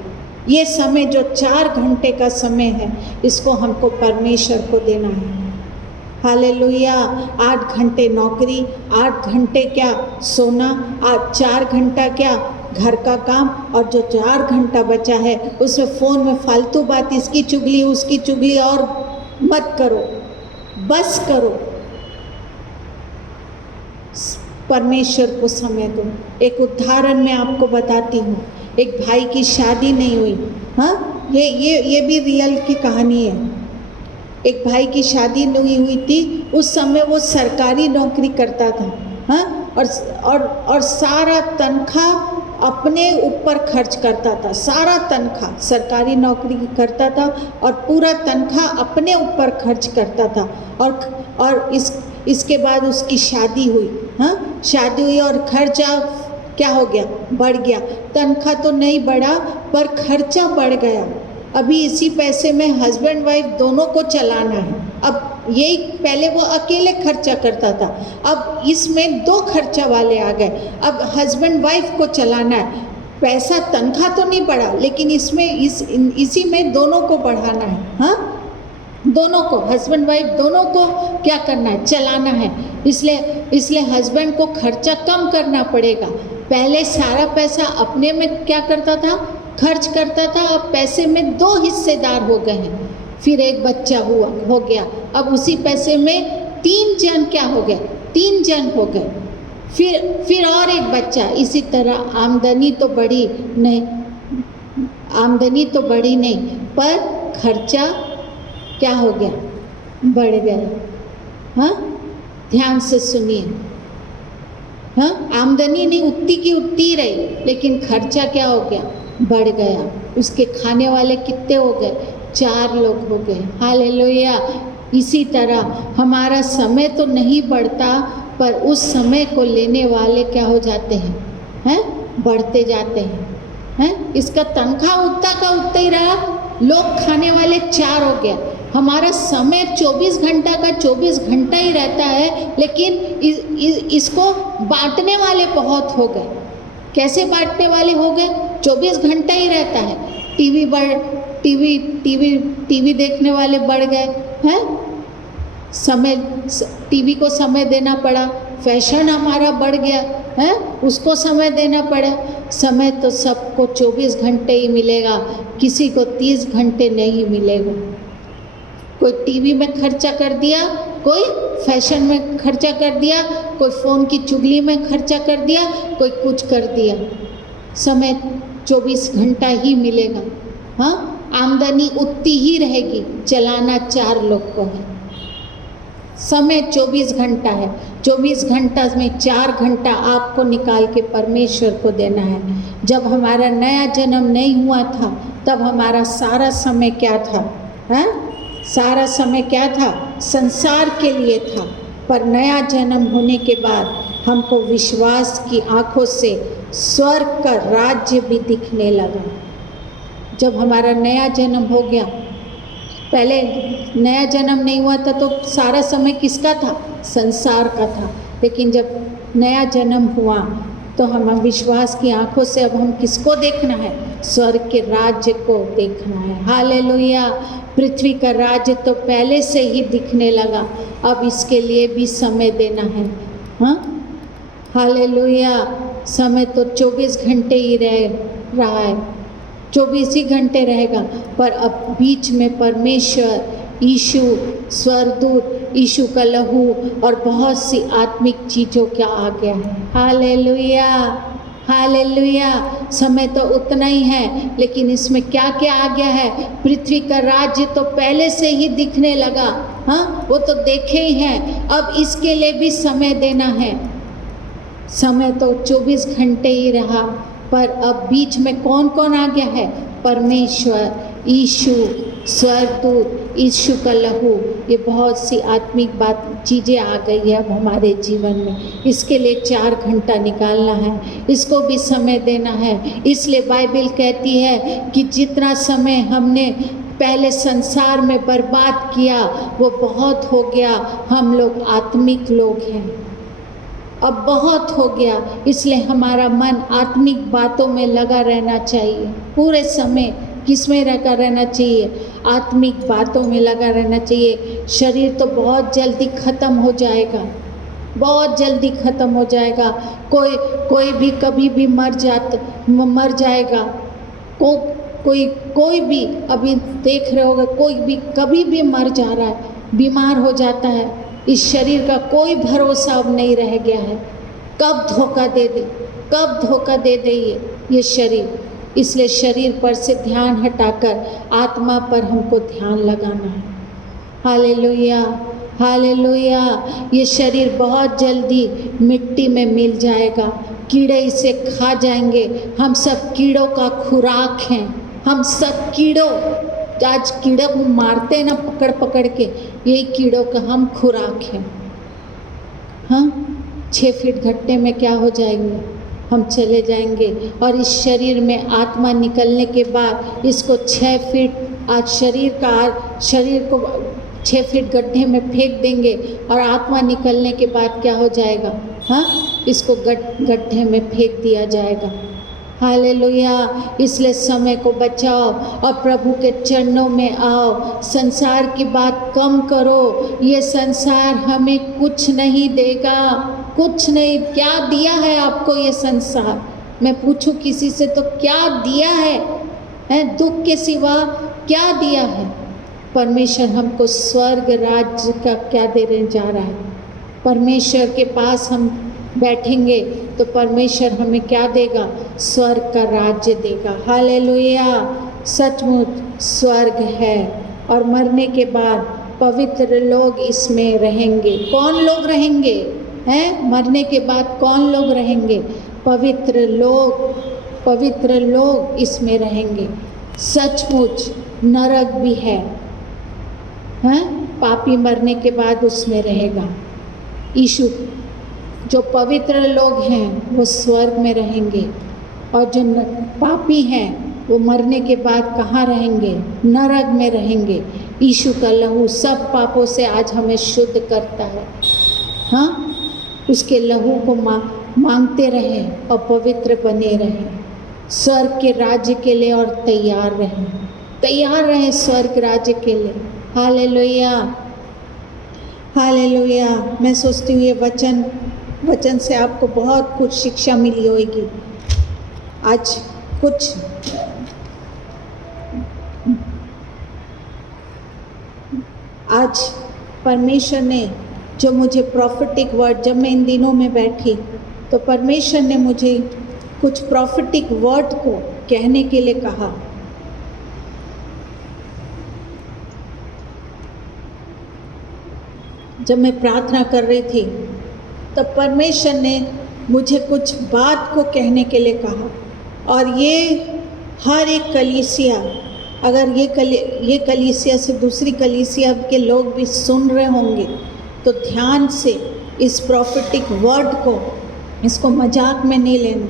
ये समय जो 4 घंटे का समय है, इसको हमको परमेश्वर को देना है। हालेलुया। 8 घंटे नौकरी, 8 घंटे क्या सोना, 4 घंटा क्या घर का काम, और जो 4 घंटा बचा है उसमें फ़ोन में फालतू बात, इसकी चुगली उसकी चुगली और मत करो, बस करो। परमेश्वर को समय दो। एक उदाहरण मैं आपको बताती हूँ। एक भाई की शादी नहीं हुई, हाँ, ये भी रियल की कहानी है। एक भाई की शादी नहीं हुई थी। उस समय वो सरकारी नौकरी करता था, हाँ, और सारा तनख्वाह अपने ऊपर खर्च करता था। सारा तनख्वाह, सरकारी नौकरी करता था और पूरा तनख्वाह अपने ऊपर खर्च करता था। और इसके बाद उसकी शादी हुई, हाँ, शादी हुई और खर्चा क्या हो गया? बढ़ गया। तनख्वाह तो नहीं बढ़ा पर खर्चा बढ़ गया। अभी इसी पैसे में हस्बैंड वाइफ दोनों को चलाना है। अब यही पहले वो अकेले खर्चा करता था, अब इसमें 2 खर्चा वाले आ गए। अब हस्बैंड वाइफ को चलाना है। पैसा, तनख्वाह तो नहीं बढ़ा, लेकिन इसमें इसी में दोनों को बढ़ाना है, हाँ, दोनों को, हस्बैंड वाइफ दोनों को क्या करना है? चलाना है। इसलिए हस्बैंड को खर्चा कम करना पड़ेगा। पहले सारा पैसा अपने में क्या करता था? खर्च करता था। अब पैसे में 2 हिस्सेदार हो गए हैं। फिर एक बच्चा हो गया। अब उसी पैसे में 3 जन क्या हो गए? 3 जन हो गए। फिर और एक बच्चा। इसी तरह आमदनी तो बढ़ी नहीं, पर खर्चा क्या हो गया? बढ़ गया। हाँ, ध्यान से सुनिए। हाँ, आमदनी नहीं, उतनी की उतनी रही, लेकिन खर्चा क्या हो गया? बढ़ गया। उसके खाने वाले कितने हो गए? 4 लोग हो गए। हालेलुया। इसी तरह हमारा समय तो नहीं बढ़ता, पर उस समय को लेने वाले क्या हो जाते हैं? हैं, बढ़ते जाते हैं। हैं, इसका तनख्वाह उतना का उतना ही रहा, लोग खाने वाले 4 हो गया। हमारा समय 24 घंटा का 24 घंटा ही रहता है, लेकिन इसको बांटने वाले बहुत हो गए। कैसे बांटने वाले हो गए? 24 घंटा ही रहता है। टीवी देखने वाले बढ़ गए हैं, समय टीवी को समय देना पड़ा। फैशन हमारा बढ़ गया है, उसको समय देना पड़ा। समय तो सबको 24 घंटे ही मिलेगा, किसी को 30 घंटे नहीं मिलेगा। कोई टीवी में खर्चा कर दिया, कोई फैशन में खर्चा कर दिया, कोई फ़ोन की चुगली में खर्चा कर दिया, कोई कुछ कर दिया। समय 24 घंटा ही मिलेगा। हाँ, आमदनी उतनी ही रहेगी, चलाना 4 लोग को है। समय 24 घंटा है, 24 घंटा में 4 घंटा आपको निकाल के परमेश्वर को देना है। जब हमारा नया जन्म नहीं हुआ था, तब हमारा सारा समय क्या था? हैं? सारा समय क्या था? संसार के लिए था। पर नया जन्म होने के बाद हमको विश्वास की आंखों से स्वर्ग का राज्य भी दिखने लगा। जब हमारा नया जन्म हो गया, पहले नया जन्म नहीं हुआ था तो सारा समय किसका था? संसार का था। लेकिन जब नया जन्म हुआ तो हम विश्वास की आंखों से अब हम किसको देखना है? स्वर्ग के राज्य को देखना है। हालेलुया। पृथ्वी का राज्य तो पहले से ही दिखने लगा, अब इसके लिए भी समय देना है। हाँ, हालेलुया। समय तो 24 घंटे ही रह रहा है, 24 ही घंटे रहेगा। पर अब बीच में परमेश्वर, यीशु, स्वर्गदूत, यीशु का लहू और बहुत सी आत्मिक चीज़ों का आ गया है। Hallelujah, hallelujah. समय तो उतना ही है, लेकिन इसमें क्या क्या आ गया है? पृथ्वी का राज्य तो पहले से ही दिखने लगा। हाँ, वो तो देखे ही हैं। अब इसके लिए भी समय देना है। समय तो 24 घंटे ही रहा, पर अब बीच में कौन कौन आ गया है? परमेश्वर, यीशु, स्वर्गदूत, यीशु का लहू, ये बहुत सी आत्मिक चीज़ें आ गई है अब हमारे जीवन में। इसके लिए 4 घंटा निकालना है, इसको भी समय देना है। इसलिए बाइबल कहती है कि जितना समय हमने पहले संसार में बर्बाद किया वो बहुत हो गया। हम लोग आत्मिक लोग हैं, अब बहुत हो गया। इसलिए हमारा मन आत्मिक बातों में लगा रहना चाहिए। पूरे समय किस में लगा रहना चाहिए? आत्मिक बातों में लगा रहना चाहिए। शरीर तो बहुत जल्दी ख़त्म हो जाएगा, बहुत जल्दी ख़त्म हो जाएगा। कोई भी कभी भी मर जाएगा। कोई भी अभी देख रहे होगा, कोई भी कभी भी मर जा रहा है, बीमार हो जाता है। इस शरीर का कोई भरोसा अब नहीं रह गया है। कब धोखा दे दे, कब धोखा दे दे ये शरीर। इसलिए शरीर पर से ध्यान हटाकर आत्मा पर हमको ध्यान लगाना है। Hallelujah, hallelujah. ये शरीर बहुत जल्दी मिट्टी में मिल जाएगा, कीड़े इसे खा जाएंगे। हम सब कीड़ों का खुराक हैं, हम सब कीड़ों, आज कीड़ों को मारते हैं ना पकड़ पकड़ के, यही कीड़ों का हम खुराक हैं। हाँ, 6 फीट गड्ढे में क्या हो जाएंगे? हम चले जाएंगे। और इस शरीर में आत्मा निकलने के बाद इसको 6 फीट आज शरीर को 6 फीट गड्ढे में फेंक देंगे और आत्मा निकलने के बाद क्या हो जाएगा? हाँ, इसको गड्ढे में फेंक दिया जाएगा। हालेलुया। इसलिए समय को बचाओ और प्रभु के चरणों में आओ। संसार की बात कम करो। ये संसार हमें कुछ नहीं देगा, कुछ नहीं। क्या दिया है आपको ये संसार? मैं पूछूं किसी से तो क्या दिया है? दुख के सिवा क्या दिया है? परमेश्वर हमको स्वर्ग राज्य का क्या देने जा रहा है? परमेश्वर के पास हम बैठेंगे तो परमेश्वर हमें क्या देगा? स्वर्ग का राज्य देगा। हालेलुया। सचमुच स्वर्ग है और मरने के बाद पवित्र लोग इसमें रहेंगे। कौन लोग रहेंगे? हैं? मरने के बाद कौन लोग रहेंगे? पवित्र लोग इसमें रहेंगे। सचमुच नरक भी है, हैं? पापी मरने के बाद उसमें रहेगा। यीशु, जो पवित्र लोग हैं वो स्वर्ग में रहेंगे और जो पापी हैं वो मरने के बाद कहाँ रहेंगे? नरक में रहेंगे। यीशु का लहू सब पापों से आज हमें शुद्ध करता है। हाँ, उसके लहू को मांगते रहें और पवित्र बने रहें, स्वर्ग के राज्य के लिए, और तैयार रहें स्वर्ग राज्य के लिए। Hallelujah, hallelujah. मैं सोचती हूँ ये वचन से आपको बहुत कुछ शिक्षा मिली होगी। आज परमेश्वर ने जो मुझे प्रॉफिटिक वर्ड, जब मैं इन दिनों में बैठी तो परमेश्वर ने मुझे कुछ प्रॉफिटिक वर्ड को कहने के लिए कहा। जब मैं प्रार्थना कर रही थी तब परमेश्वर ने मुझे कुछ बात को कहने के लिए कहा, और ये हर एक कलीसिया, अगर ये कलीसिया से दूसरी कलीसिया के लोग भी सुन रहे होंगे तो ध्यान से इस प्रॉफिटिक वर्ड को, इसको मजाक में नहीं लेना,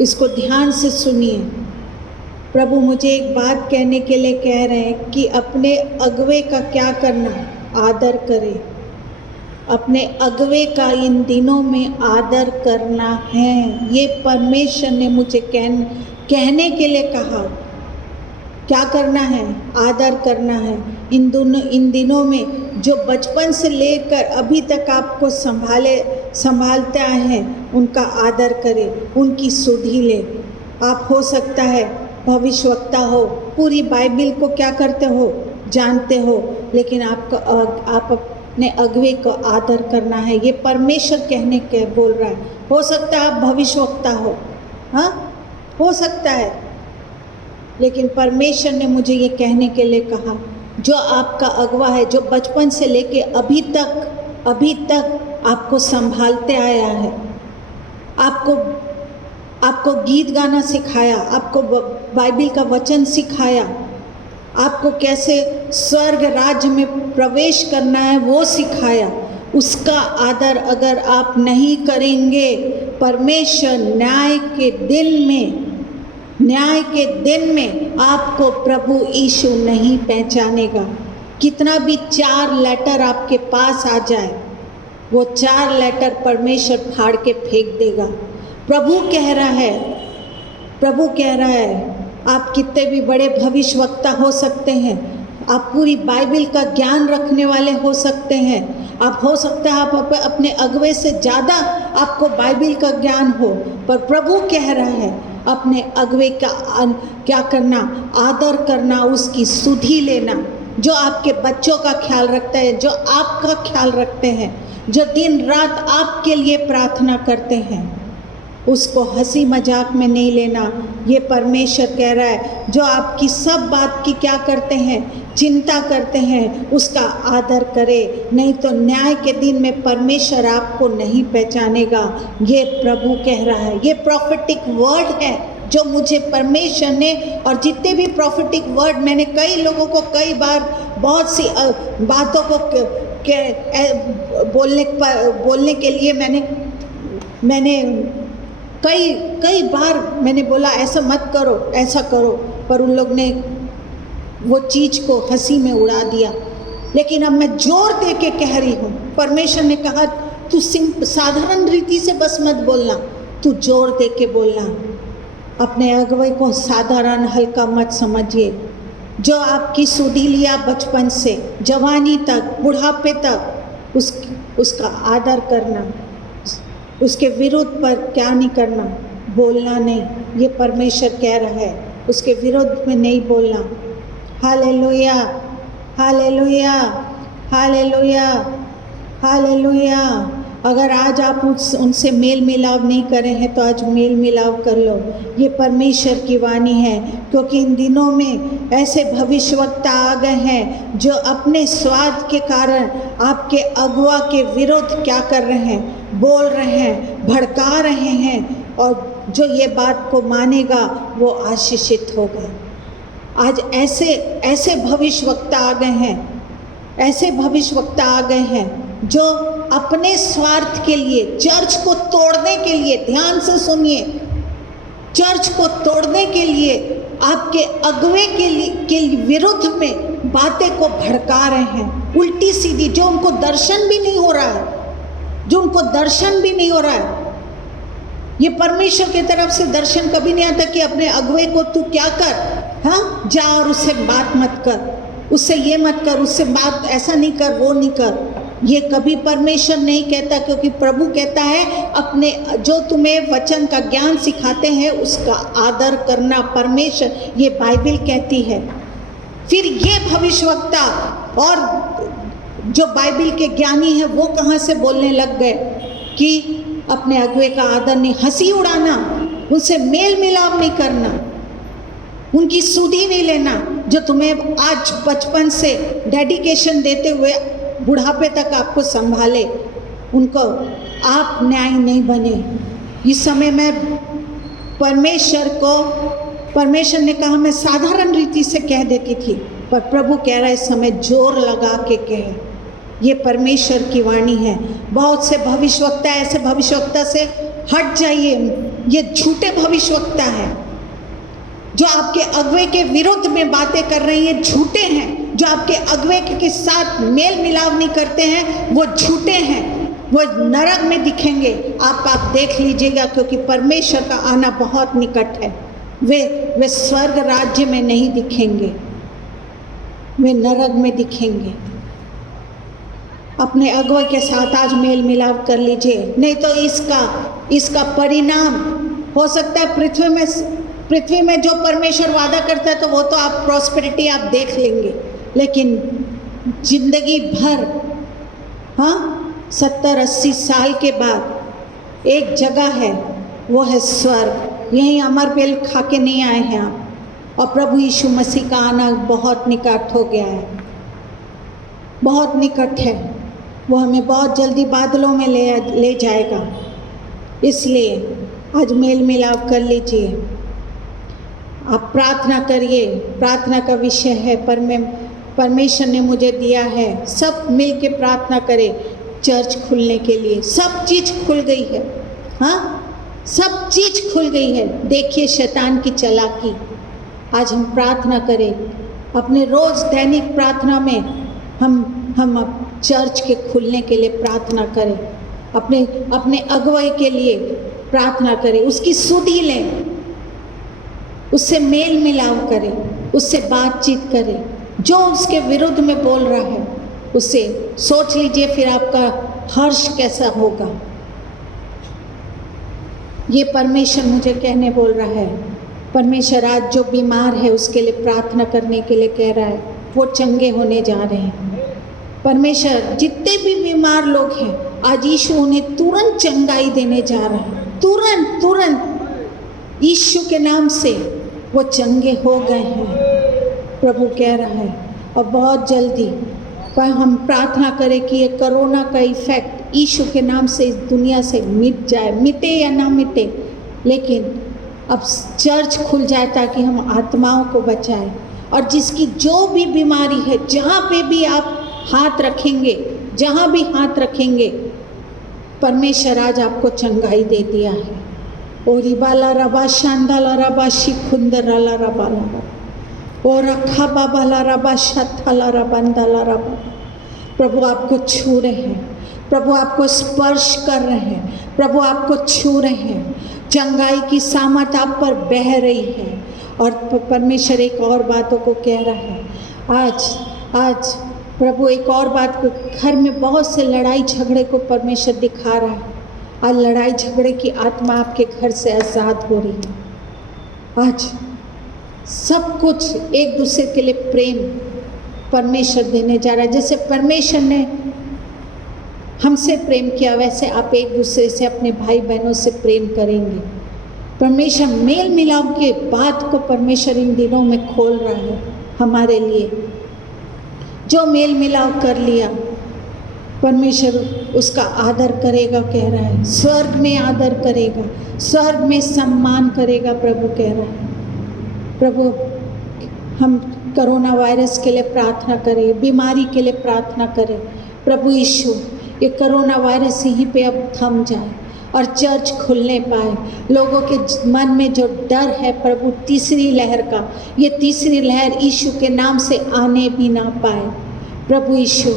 इसको ध्यान से सुनिए। प्रभु मुझे एक बात कहने के लिए कह रहे हैं कि अपने अगुवे का क्या करना, आदर करें। अपने अगुवे का इन दिनों में आदर करना है। ये परमेश्वर ने मुझे कहने के लिए कहा। क्या करना है? आदर करना है। इन दिनों में जो बचपन से लेकर अभी तक आपको संभालते आए हैं, उनका आदर करें, उनकी सुधि ले। आप हो सकता है भविष्यवक्ता हो, पूरी बाइबिल को क्या करते हो, जानते हो, लेकिन आप अपने अगुवे को आदर करना है। ये परमेश्वर कहने के बोल रहा है। हो सकता है आप भविष्यवक्ता हो, हाँ, हो सकता है, लेकिन परमेश्वर ने मुझे ये कहने के लिए कहा, जो आपका अगुवा है, जो बचपन से लेके अभी तक आपको संभालते आया है, आपको गीत गाना सिखाया, आपको बाइबिल का वचन सिखाया, आपको कैसे स्वर्ग राज्य में प्रवेश करना है वो सिखाया, उसका आदर अगर आप नहीं करेंगे, परमेश्वर न्याय के दिन में आपको प्रभु यीशु नहीं पहचानेगा। कितना भी 4 लेटर आपके पास आ जाए, वो 4 लेटर परमेश्वर फाड़ के फेंक देगा। प्रभु कह रहा है, आप कितने भी बड़े भविष्यवक्ता हो सकते हैं, आप पूरी बाइबिल का ज्ञान रखने वाले हो सकते हैं, आप हो सकता है आप अपने अगुवे से ज़्यादा आपको बाइबिल का ज्ञान हो, पर प्रभु कह रहा है अपने अगुवे का क्या करना, आदर करना, उसकी सुधि लेना। जो आपके बच्चों का ख्याल रखता है, जो आपका ख्याल रखते हैं, जो दिन रात आपके लिए प्रार्थना करते हैं, उसको हंसी मजाक में नहीं लेना। ये परमेश्वर कह रहा है, जो आपकी सब बात की क्या करते हैं, चिंता करते हैं, उसका आदर करे, नहीं तो न्याय के दिन में परमेश्वर आपको नहीं पहचानेगा। ये प्रभु कह रहा है। ये प्रॉफिटिक वर्ड है जो मुझे परमेश्वर ने, और जितने भी प्रॉफिटिक वर्ड मैंने कई लोगों को कई बार बहुत सी बातों को बोलने के लिए मैंने कई बार मैंने बोला ऐसा मत करो, ऐसा करो, पर उन लोग ने वो चीज़ को हंसी में उड़ा दिया। लेकिन अब मैं जोर दे के कह रही हूँ, परमेश्वर ने कहा तू साधारण रीति से बस मत बोलना, तू जोर दे के बोलना। अपने अगुवे को साधारण हल्का मत समझिए। जो आपकी सुधि लिया बचपन से जवानी तक, बुढ़ापे तक, उसका आदर करना, उसके विरुद्ध पर क्या नहीं करना, बोलना नहीं। ये परमेश्वर कह रहा है, उसके विरुद्ध में नहीं बोलना। Hallelujah, hallelujah, hallelujah, hallelujah. अगर आज आप उनसे मेल मिलाव नहीं करे हैं तो आज मेल मिलाव कर लो। ये परमेश्वर की वाणी है, क्योंकि इन दिनों में ऐसे भविष्यवक्ता आ गए हैं जो अपने स्वार्थ के कारण आपके अगुवा के विरुद्ध क्या कर रहे हैं, बोल रहे हैं, भड़का रहे हैं, और जो ये बात को मानेगा वो आशीषित होगा। आज ऐसे भविष्यवक्ता आ गए हैं, ऐसे भविष्यवक्ता आ गए हैं जो अपने स्वार्थ के लिए, चर्च को तोड़ने के लिए, ध्यान से सुनिए, चर्च को तोड़ने के लिए, आपके अगुवे के विरुद्ध में बातें को भड़का रहे हैं, उल्टी सीधी, जो उनको दर्शन भी नहीं हो रहा है, जो उनको दर्शन भी नहीं हो रहा है। ये परमेश्वर की तरफ से दर्शन कभी नहीं आता कि अपने अगुवे को तू क्या कर, हाँ, जा और उससे बात मत कर, उससे ये मत कर, उससे बात ऐसा नहीं कर, वो नहीं कर। ये कभी परमेश्वर नहीं कहता, क्योंकि प्रभु कहता है अपने जो तुम्हें वचन का ज्ञान सिखाते हैं उसका आदर करना। परमेश्वर, ये बाइबल कहती है। फिर ये भविष्यवक्ता और जो बाइबल के ज्ञानी हैं वो कहाँ से बोलने लग गए कि अपने अगुवे का आदर नहीं, हंसी उड़ाना, उनसे मेल मिलाप नहीं करना, उनकी सुधि नहीं लेना। जो तुम्हें आज बचपन से डेडिकेशन देते हुए बुढ़ापे तक आपको संभाले, उनको आप न्याय नहीं बने। इस समय में परमेश्वर ने कहा मैं साधारण रीति से कह देती थी, पर प्रभु कह रहा है इस समय जोर लगा के कहे। ये परमेश्वर की वाणी है। बहुत से भविष्यवक्ता, ऐसे भविष्यवक्ता से हट जाइए। ये झूठे भविष्यवक्ता हैं जो आपके अगुवे के विरुद्ध में बातें कर रही हैं, झूठे हैं। जो आपके अगुवे के साथ मेल मिलाप नहीं करते हैं वो झूठे हैं, वो नरक में दिखेंगे। आप देख लीजिएगा, क्योंकि परमेश्वर का आना बहुत निकट है। वे स्वर्ग राज्य में नहीं दिखेंगे, वे नरक में दिखेंगे। अपने अगुवे के साथ आज मेल मिलाप कर लीजिए, नहीं तो इसका परिणाम हो सकता है पृथ्वी में जो परमेश्वर वादा करता है तो वो तो आप प्रॉस्पेरिटी आप देख लेंगे, लेकिन जिंदगी भर, हाँ, 70-80 साल के बाद एक जगह है, वो है स्वर्ग। यहीं अमर बेल खा के नहीं आए हैं आप। और प्रभु यीशु मसीह का आना बहुत निकट हो गया है, बहुत निकट है। वो हमें बहुत जल्दी बादलों में ले जाएगा। इसलिए आज मेल मिलाप कर लीजिए, आप प्रार्थना करिए। प्रार्थना का विषय है परमेश्वर ने मुझे दिया है, सब मिल के प्रार्थना करें चर्च खुलने के लिए। सब चीज़ खुल गई है, हाँ, सब चीज़ खुल गई है। देखिए शैतान की चालाकी। आज हम प्रार्थना करें, अपने रोज़ दैनिक प्रार्थना में हम चर्च के खुलने के लिए प्रार्थना करें, अपने अगुवाई के लिए प्रार्थना करें, उसकी सुधि लें, उससे मेल मिलाप करें, उससे बातचीत करें। जो उसके विरुद्ध में बोल रहा है उससे सोच लीजिए, फिर आपका हर्ष कैसा होगा। ये परमेश्वर मुझे कहने बोल रहा है। परमेश्वर आज जो बीमार है उसके लिए प्रार्थना करने के लिए कह रहा है, वो चंगे होने जा रहे हैं। परमेश्वर जितने भी बीमार लोग हैं आज यीशु उन्हें तुरंत चंगाई देने जा रहा है। तुरंत यीशु के नाम से वो चंगे हो गए हैं, प्रभु कह रहा है। और बहुत जल्दी पर हम प्रार्थना करें कि ये कोरोना का इफेक्ट यीशु के नाम से इस दुनिया से मिट जाए, मिटे या ना मिटे, लेकिन अब चर्च खुल जाए ताकि हम आत्माओं को बचाएं। और जिसकी जो भी बीमारी है, जहाँ पे भी आप हाथ रखेंगे, जहाँ भी हाथ रखेंगे, परमेश्वर आज आपको चंगाई दे दिया है। ओरी बाला रबा शांदाला रबा शिखुंदराला रबा ओ रखा बाबाला रबा शथाला रबंदाला रबा। प्रभु आपको छू रहे हैं, प्रभु आपको स्पर्श कर रहे हैं, प्रभु आपको छू रहे हैं। चंगाई की सामर्थ आप पर बह रही है। और परमेश्वर एक और बातों को कह रहा है। आज प्रभु एक और बात को, घर में बहुत से लड़ाई झगड़े को परमेश्वर दिखा रहा है। आज लड़ाई झगड़े की आत्मा आपके घर से आज़ाद हो रही है। आज सब कुछ एक दूसरे के लिए प्रेम परमेश्वर देने जा रहा है। जैसे परमेश्वर ने हमसे प्रेम किया, वैसे आप एक दूसरे से, अपने भाई बहनों से प्रेम करेंगे। परमेश्वर मेल मिलाप के बात को परमेश्वर इन दिनों में खोल रहा है हमारे लिए। जो मेल मिलाप कर लिया परमेश्वर उसका आदर करेगा, कह रहा है। स्वर्ग में आदर करेगा, स्वर्ग में सम्मान करेगा, प्रभु कह रहा है। प्रभु हम कोरोना वायरस के लिए प्रार्थना करें, बीमारी के लिए प्रार्थना करें। प्रभु यीशु ये कोरोना वायरस यहीं पे अब थम जाए और चर्च खुलने पाए। लोगों के मन में जो डर है प्रभु तीसरी लहर का, ये तीसरी लहर यीशु के नाम से आने भी ना पाए। प्रभु यीशु,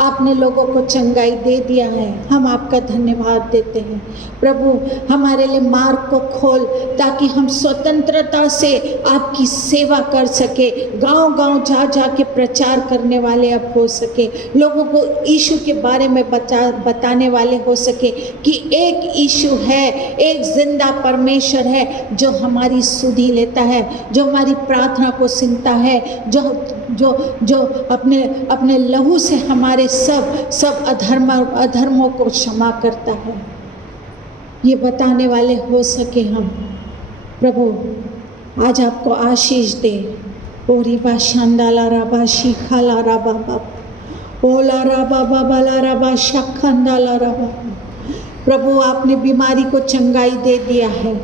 आपने लोगों को चंगाई दे दिया है, हम आपका धन्यवाद देते हैं। प्रभु, हमारे लिए मार्ग को खोल ताकि हम स्वतंत्रता से आपकी सेवा कर सके, गांव-गांव जा के प्रचार करने वाले अब हो सके, लोगों को यीशु के बारे में बताने वाले हो सके कि एक यीशु है, एक जिंदा परमेश्वर है जो हमारी सुधि लेता है, जो हमारी प्रार्थना को सुनता है, जो अपने लहू से हमारे सब अधर्मों को क्षमा करता है। ये बताने वाले हो सके हम। प्रभु, आज आपको आशीष दे। ओरी बा शांदाला राबा शिखाला राबा बाप ओला राबा बाबाला राबा शखंदाला राबा। प्रभु, आपने बीमारी को चंगाई दे दिया है।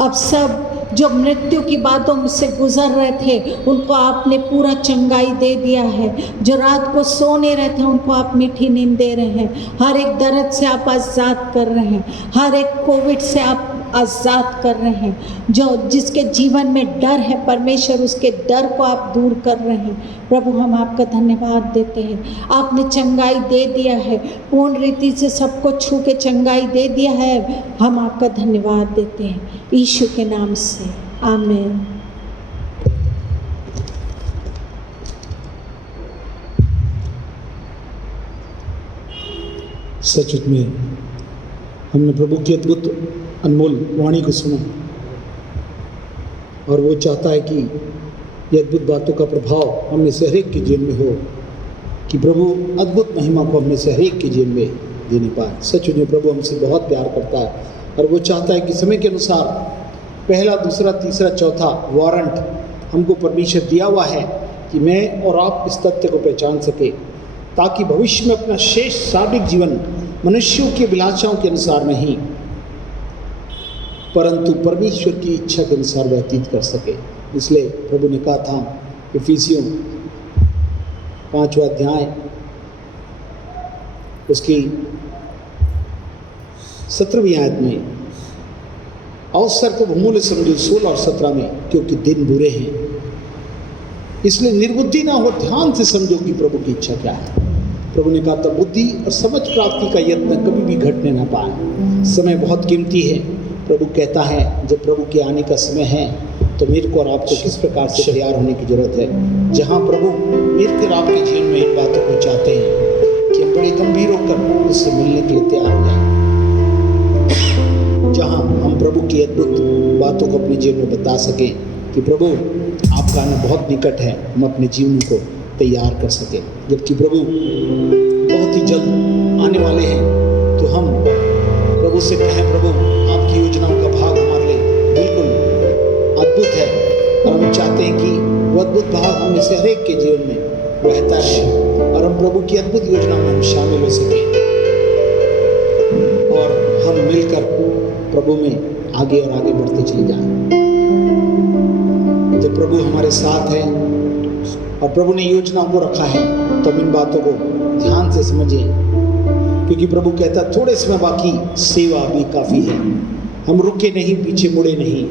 अब सब जो मृत्यु की बातों से गुजर रहे थे उनको आपने पूरा चंगाई दे दिया है। जो रात को सो नहीं रहे थे उनको आप मीठी नींद दे रहे हैं। हर एक दर्द से आप आज़ाद कर रहे हैं, हर एक कोविड से आप आज़ाद कर रहे हैं। जो जिसके जीवन में डर है परमेश्वर, उसके डर को आप दूर कर रहे हैं। प्रभु, हम आपका धन्यवाद देते हैं। आपने चंगाई दे दिया है, पूर्ण रीति से सबको छू के चंगाई दे दिया है। हम आपका धन्यवाद देते हैं यीशु के नाम से, आमीन। सचमुच में हमने प्रभु की अद्भुत अनमोल वाणी को सुना और वो चाहता है कि ये अद्भुत बातों का प्रभाव हम में से हर एक के जीवन में हो, कि प्रभु अद्भुत महिमा को हम में से हर एक के जीवन में देने पाए। सचमुच में प्रभु हमसे बहुत प्यार करता है और वो चाहता है कि समय के अनुसार पहला, दूसरा, तीसरा, चौथा वारंट हमको परमेश्वर दिया हुआ है कि मैं और आप इस तथ्य को पहचान सके, ताकि भविष्य में अपना शेष शारीरिक जीवन मनुष्यों की अभिलाषाओं के अनुसार नहीं परंतु परमेश्वर की इच्छा के अनुसार व्यतीत कर सके। इसलिए प्रभु ने कहा था इफिसियों 5वां अध्याय उसकी 17वीं आयत में, अवसर को बहुमूल्य समझो 16 और 17 में, क्योंकि दिन बुरे हैं, इसलिए निर्बुद्धि ना हो, ध्यान से समझो कि प्रभु की इच्छा क्या है। प्रभु ने कहा था बुद्धि और समझ प्राप्ति का यत्न कभी भी घटने ना पाए। समय बहुत कीमती है। प्रभु कहता है जब प्रभु के आने का समय है तो मेरे को और आपको किस प्रकार से तैयार होने की जरूरत है। जहाँ प्रभु मेरे और आपके जीवन में इन बातों को चाहते हैं कि हम बड़े गंभीर होकर उससे मिलने के लिए तैयार हो जाएं, जहाँ हम प्रभु की अद्भुत बातों को अपने जीवन में बता सकें कि प्रभु आपका आना बहुत निकट है, हम अपने जीवन को तैयार कर सकें। जबकि प्रभु बहुत ही जल्द आने वाले हैं तो हम प्रभु से कहें प्रभु आपकी योजनाओं का भाग हमारे लिए बिल्कुल अद्भुत है और हम चाहते हैं कि वो अद्भुत भाग हम में से हर एक के जीवन में रहता है और हम प्रभु की अद्भुत योजनाओं में हम शामिल हो सकें और हम मिलकर प्रभु में आगे और आगे बढ़ते चले जाएं। जब प्रभु हमारे साथ है और प्रभु ने योजनाओं को रखा है तो हम इन बातों को ध्यान से समझें, क्योंकि प्रभु कहता थोड़े समय बाकी, सेवा भी काफ़ी है। हम रुके नहीं, पीछे मुड़े नहीं,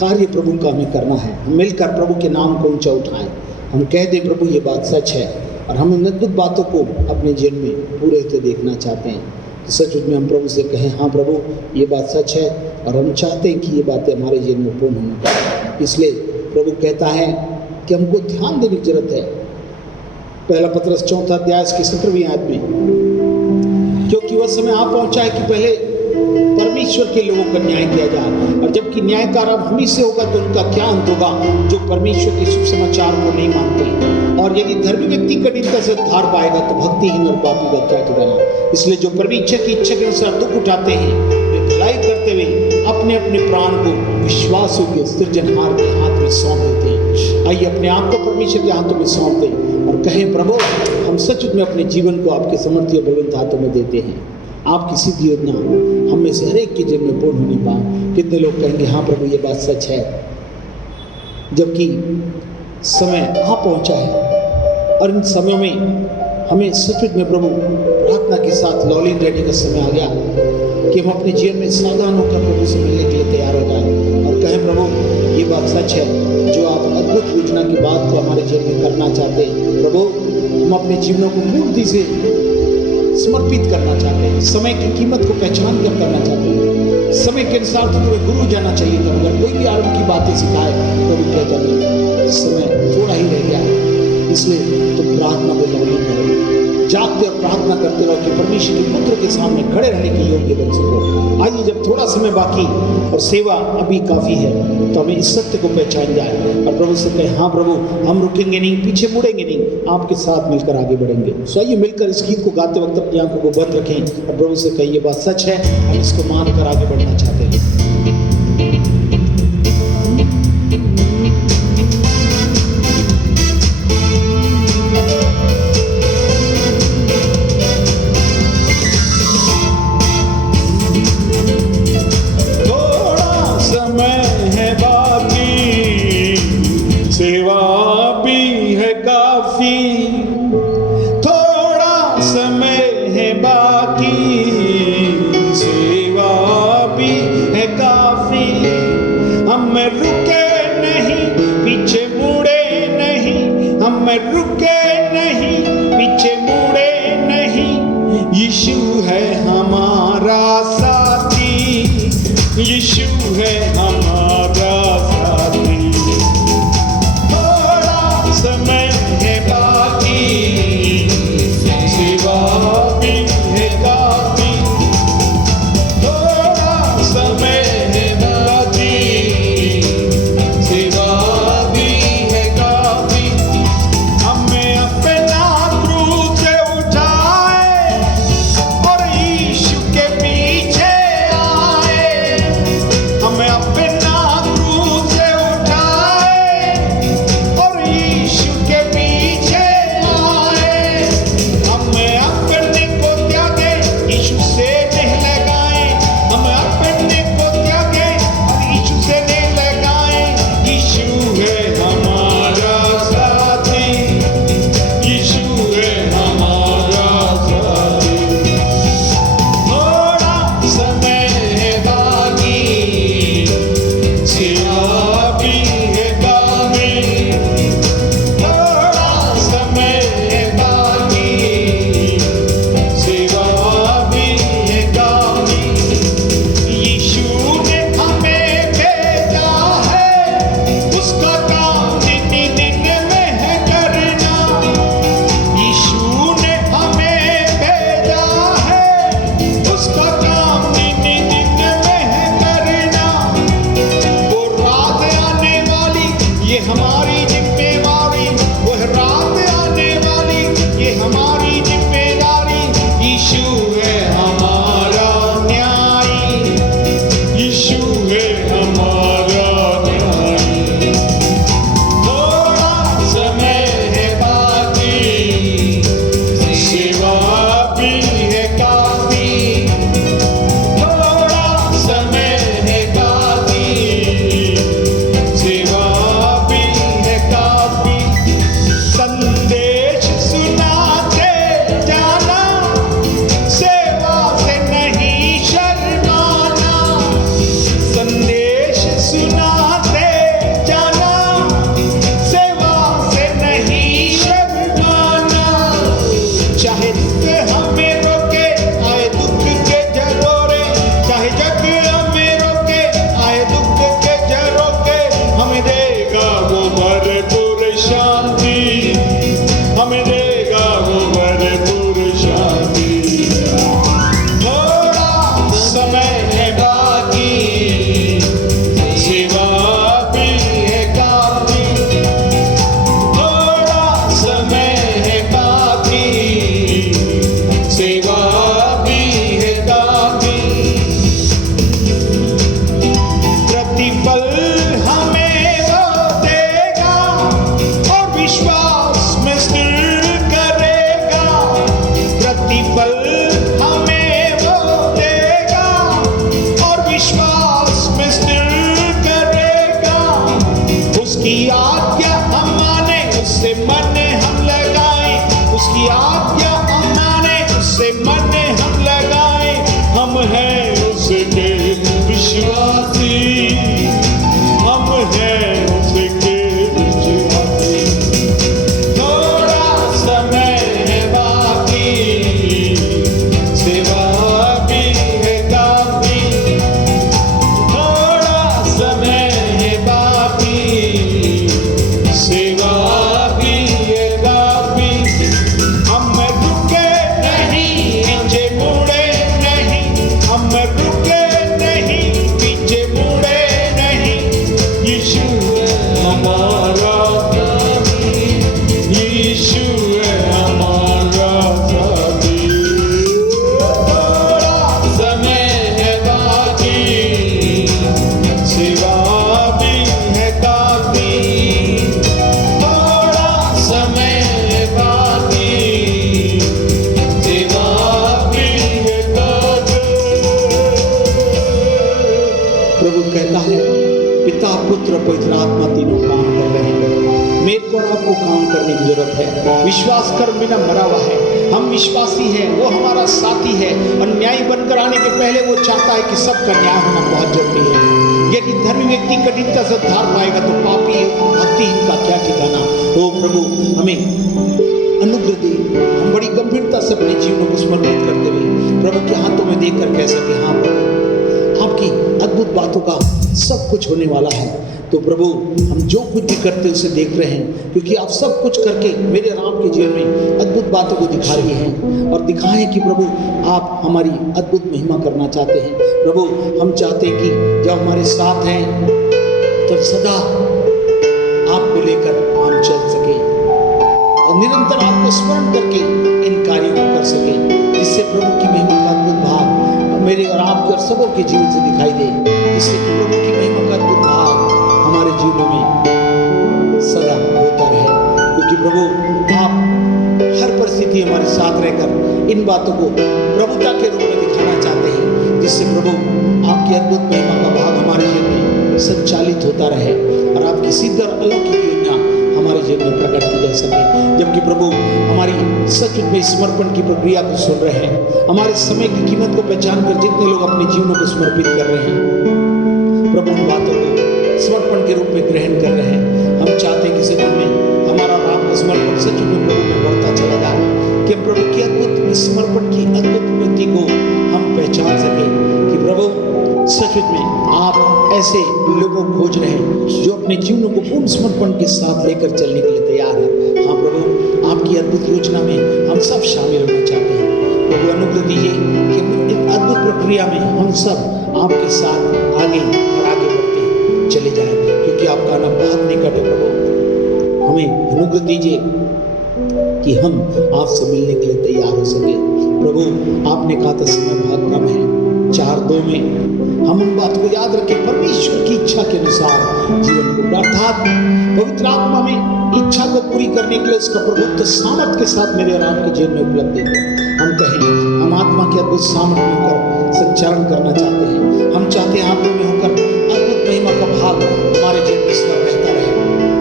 कार्य प्रभु का हमें करना है। हम मिलकर प्रभु के नाम को ऊंचा उठाएं, हम कह दें प्रभु ये बात सच है और हम इन अद्भुत बातों को अपने जीवन में पूरे होते देखना चाहते हैं। तो सच में हम प्रभु से कहें हाँ प्रभु ये बात सच है और हम चाहते हैं कि ये बातें हमारे जीवन में पूर्ण होनी चाहिए। इसलिए प्रभु कहता है कि हमको ध्यान देने की जरूरत है। पहला पत्रस 4 अध्याय की 17वीं आयत में, क्योंकि वह समय आ पहुंचा है कि पहले परमेश्वर के लोगों का न्याय किया जाए, और जबकि न्याय का आरंभ हम ही से होगा तो उनका क्या अंत होगा जो परमेश्वर के शुभ समाचार को नहीं मानते। और यदि धर्मी व्यक्ति कठिनता से उद्धार पाएगा तो भक्तिहीन और पापी का क्या ठिकाना। इसलिए जो परमेश्वर की इच्छा के अनुसार दुख उठाते हैं वे भलाई करते हुए अपने अपने प्राण को विश्वास योग्य सृजनहार के हाथ में सौंप देते हैं। आइए अपने आप को परमेश्वर के हाथों में सौंप दें और कहें प्रभु हम सच में अपने जीवन को आपके समर्थी और बलवंत हाथों में देते हैं। आपकी सिद्ध योजना हम में से हर एक के जीवन में पूर्ण होने पाए। कितने लोग कहेंगे हाँ प्रभु ये बात सच है, जबकि समय आ पहुंचा है और इन समयों में हमें सच में प्रभु प्रार्थना के साथ लौलीन रहने का समय आ गया। कि हम अपने जीवन में सावधान होकर प्रभु से मिलने के लिए तैयार हो जाएं और कहें प्रभु ये बात सच है जो आप अद्भुत योजना की बात को हमारे जीवन में करना चाहते हैं। प्रभु हम अपने जीवनों को पूर्ति से समर्पित करना चाहते हैं, समय की कीमत को पहचान कर करना चाहते हैं। समय के अनुसार तो तुम्हें गुरु जाना चाहिए था, अगर कोई भी आरंभ की बातें सिखाए प्रभु कहता नहीं, समय थोड़ा ही रह गया है, इसलिए तुम प्रार्थना में लगे रहो, जागते और प्रार्थना करते रहो कि परमेश्वर के पुत्र के सामने खड़े रहने के योग्य बन सको। आइए जब थोड़ा समय बाकी और सेवा अभी काफी है तो हमें इस सत्य को पहचान जाए और प्रभु से कहें हाँ प्रभु हम रुकेंगे नहीं, पीछे मुड़ेंगे नहीं, आपके साथ मिलकर आगे बढ़ेंगे। सो आइए मिलकर इस गीत को गाते वक्त अपनी आंखों को बंद रखें और प्रभु से कहिए बात सच है, हम इसको मानकर आगे बढ़ना चाहते हैं। यीशु है हमारा साथी, यीशु है हमारा साथी। थोड़ा समय है बाकी, सेवा भी है काफी। थोड़ा समय है बाकी, सेवा भी है काफी। हमें अपना क्रूस उठाए और यीशु के पीछे आए। हमें अपना प्रभु कहता है पिता पुत्र पवित्र आत्मा तीनों काम कर रहे हैं। मेरे को और आपको काम करने की जरूरत है। विश्वास कर्म बिना मरा हुआ है। हम विश्वासी हैं, वो हमारा साथी है और न्यायी बनकर आने के पहले वो चाहता है कि सबका न्याय होना बहुत जरूरी है। यदि धर्मी व्यक्ति कठिनता से उद्धार पाएगा तो पापी भक्तिहीन का क्या ठिकाना। ओ प्रभु हमें अनुग्रह दे, हम बड़ी गंभीरता से अपने जीवन को समर्पित करते हुए प्रभु के हाथों में देकर कह सके हाँ प्रभु आपकी अद्भुत बातों का सब कुछ होने वाला है। तो प्रभु हम जो कुछ भी करते हैं उसे देख रहे हैं, क्योंकि आप सब कुछ करके मेरे राम के जीवन में अद्भुत बातों को दिखा रही हैं और दिखाएं कि प्रभु आप हमारी अद्भुत महिमा करना चाहते हैं। प्रभु हम चाहते हैं कि जब हमारे साथ हैं तब सदा आपको लेकर हम चल सके और निरंतर आपको स्मरण करके इन कार्यों को कर सके, जिससे प्रभु की महिमा का अद्भुत भाव मेरे और आपके और सबों के जीवन से दिखाई दे, जिससे कि प्रभु की महिमा का अद्भुत भाव हमारे जीवनों में सदा होता रहे। क्योंकि प्रभु आप हर परिस्थिति हमारे साथ रहकर इन बातों को प्रभुता के रूप में दिखाना चाहते हैं, जिससे प्रभु आपकी अद्भुत महिमा का भाग हमारे जीवन में संचालित होता रहे और आपकी सिद्ध और अलौकिक योजना हमारे जीवन में प्रकट की जा सके। जबकि प्रभु हमारी सच में समर्पण की प्रक्रिया को सुन रहे हैं, हमारे समय की कीमत को पहचान कर जितने लोग अपने जीवनों को समर्पित कर रहे हैं, प्रभु उन बातों को समर्पण के रूप में ग्रहण कर रहे हैं। हम चाहते हैं कि सच में हमारा और आपका समर्पण सच में प्रभु में बढ़ता चला जाए, कि हम प्रभु की अद्भुत समर्पण की अद्भुत वृत्ति को हम पहचान सके कि प्रभु सच में आप ऐसे लोगों को खोज रहे हैं जो अपने जीवनों को पूर्ण समर्पण के साथ लेकर चलने के लिए तैयार है। हाँ प्रभु आपकी अद्भुत योजना में हम सब शामिल होना चाहते हैं। प्रभु अनुग्रह दीजिए कि इन अद्भुत प्रक्रिया में हम सब आपके साथ आगे और आगे बढ़ते चले जाएं, क्योंकि आपका आना बहुत निकट है। प्रभु हमें अनुग्रह दीजिए कि हम आपसे मिलने के लिए तैयार हो सके। प्रभु आपने कहा था समय बहुत कम है, 4:2 में हम उन बात को याद रखें, परमेश्वर की इच्छा के अनुसार जीवन को अर्थात पवित्र आत्मा में इच्छा को पूरी करने के लिए उसका प्रभुत्व सामर्थ के साथ मेरे और आपके जीवन में उपलब्ध है। हम कहें हम आत्मा के अद्भुत सामर्थ में होकर संचारण करना चाहते हैं। हम चाहते हैं आत्मा में होकर अद्भुत महिमा का भाग हमारे जीवन में सदा बहता रहे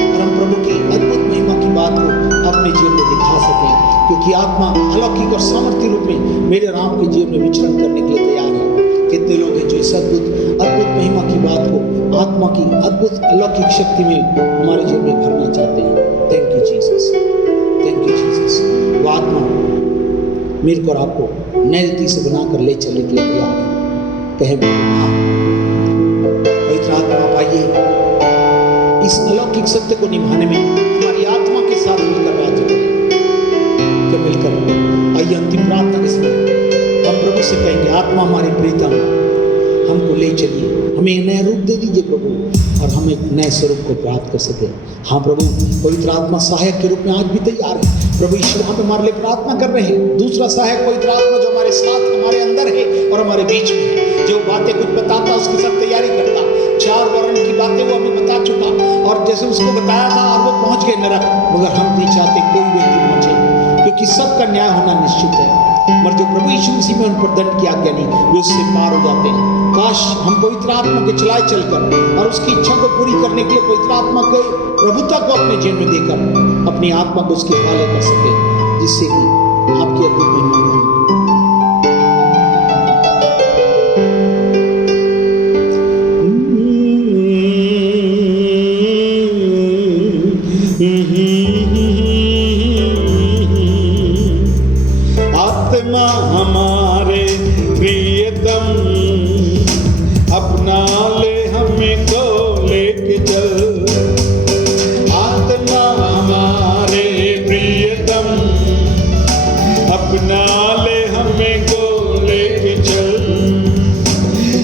और हम प्रभु की अद्भुत महिमा की बात को अपने जीवन में दिखा सकें, क्योंकि आत्मा अलौकिक और सामर्थ्य रूप में मेरे राम के जीवन में विचरण करने के लिए तैयार है। कितने लोग हैं जो इस अद्भुत महिमा की बात को आत्मा की अद्भुत अलौकिक शक्ति में हमारे जीवन में भरना चाहते हैं। Thank you Jesus, thank you Jesus. वो आत्मा मेरे को और आपको नए रीति से बनाकर ले चलने के लिए तैयार है। कहें हाँ पवित्र आत्मा आप आइए, इस अलौकिक सत्य को निभाने में हमारी आत्मा के साथ मिलकर राज्य करें। क्या मिलकर आइए अंतिम प्रार्थना के समय हम प्रभु से कहेंगे आत्मा हमारे प्रीतम हमको ले चलिए, हमें नया रूप दे दीजिए प्रभु और हम एक नए स्वरूप को प्राप्त कर सके। हाँ प्रभु पवित्र आत्मा सहायक के रूप में आज भी तैयार है। प्रभु ईश्वर हम हमारे लिए प्रार्थना कर रहे हैं। दूसरा सहायक पवित्र आत्मा जो हमारे साथ हमारे अंदर है और हमारे बीच में है, जो बातें कुछ बताता उसके साथ तैयारी करता। 4 वर्ण की बातें वो हमें बता चुका और जैसे उसको बताया था और वो पहुंच गए नरक, मगर हम नहीं चाहते कोई व्यक्ति पहुंचे, क्योंकि सबका न्याय होना निश्चित है। मगर जो प्रभु यीशु मसीह में उन पर दंड की आज्ञा नहीं, वे उससे पार हो जाते हैं। काश हम पवित्र आत्मा के चलाए चलकर और उसकी इच्छा को पूरी करने के लिए पवित्र आत्मा के प्रभुता को अपने जीवन में देकर अपनी आत्मा को उसके हवाले कर सके, जिससे कि आपकी अद्भुत महिमा हो। आत्मा हमारे प्रियतम अपना ले हमें को लेके चल। आत्मा हमारे प्रियतम अपना ले हमें को लेके चल।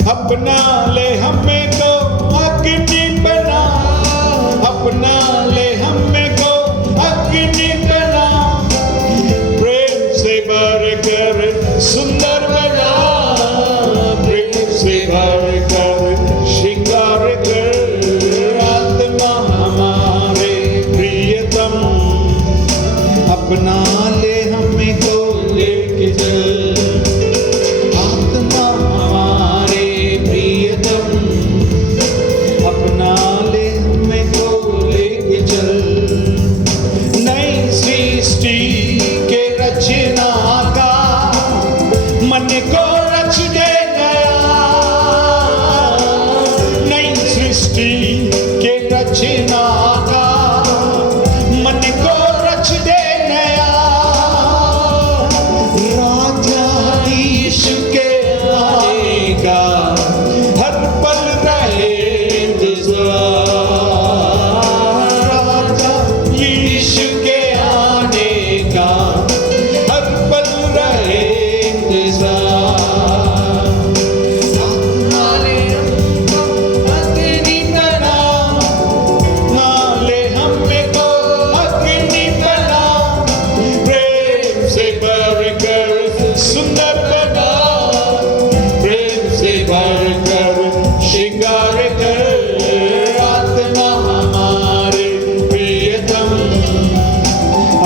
अपना ले हमें को अग्नि बना, अपना ले हमें को अग्नि बना, प्रेम से भर कर सुंदर बना, प्रेम से भर कर सृष्टि के रचनाकार, मन को रच दे नया। राजाधीश के आने का हर पल रहे इंतजार। राजाधीश के आने का हर पल रहे इंतजार। नाले हमें को अग्नि बना, प्रेम से भरकर सुंदर बना, प्रेम से भरकर श्रृंगार कर। आत्मा हमारे प्रियतम,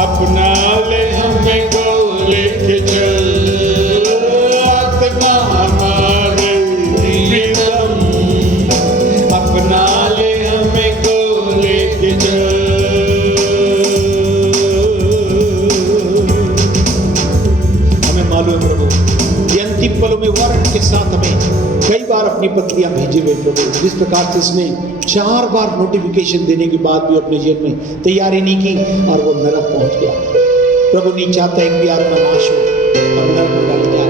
अपना ले हमें को लेके चल। आत्मा हमारे प्रियतम, अपना ले हमें को लेके चल। हमें मालूम है प्रभु, ये अंतिम पलों में वारंट के साथ हमें कई बार अपनी पत्रियां भेजे हुए प्रभु, जिस प्रकार से इसने 4 बार नोटिफिकेशन देने के बाद भी अपने जेल में तैयारी नहीं की और वो नरक पहुंच गया। प्रभु नहीं चाहता एक भी आत्मा नाश हो और नरक में डाल जाए।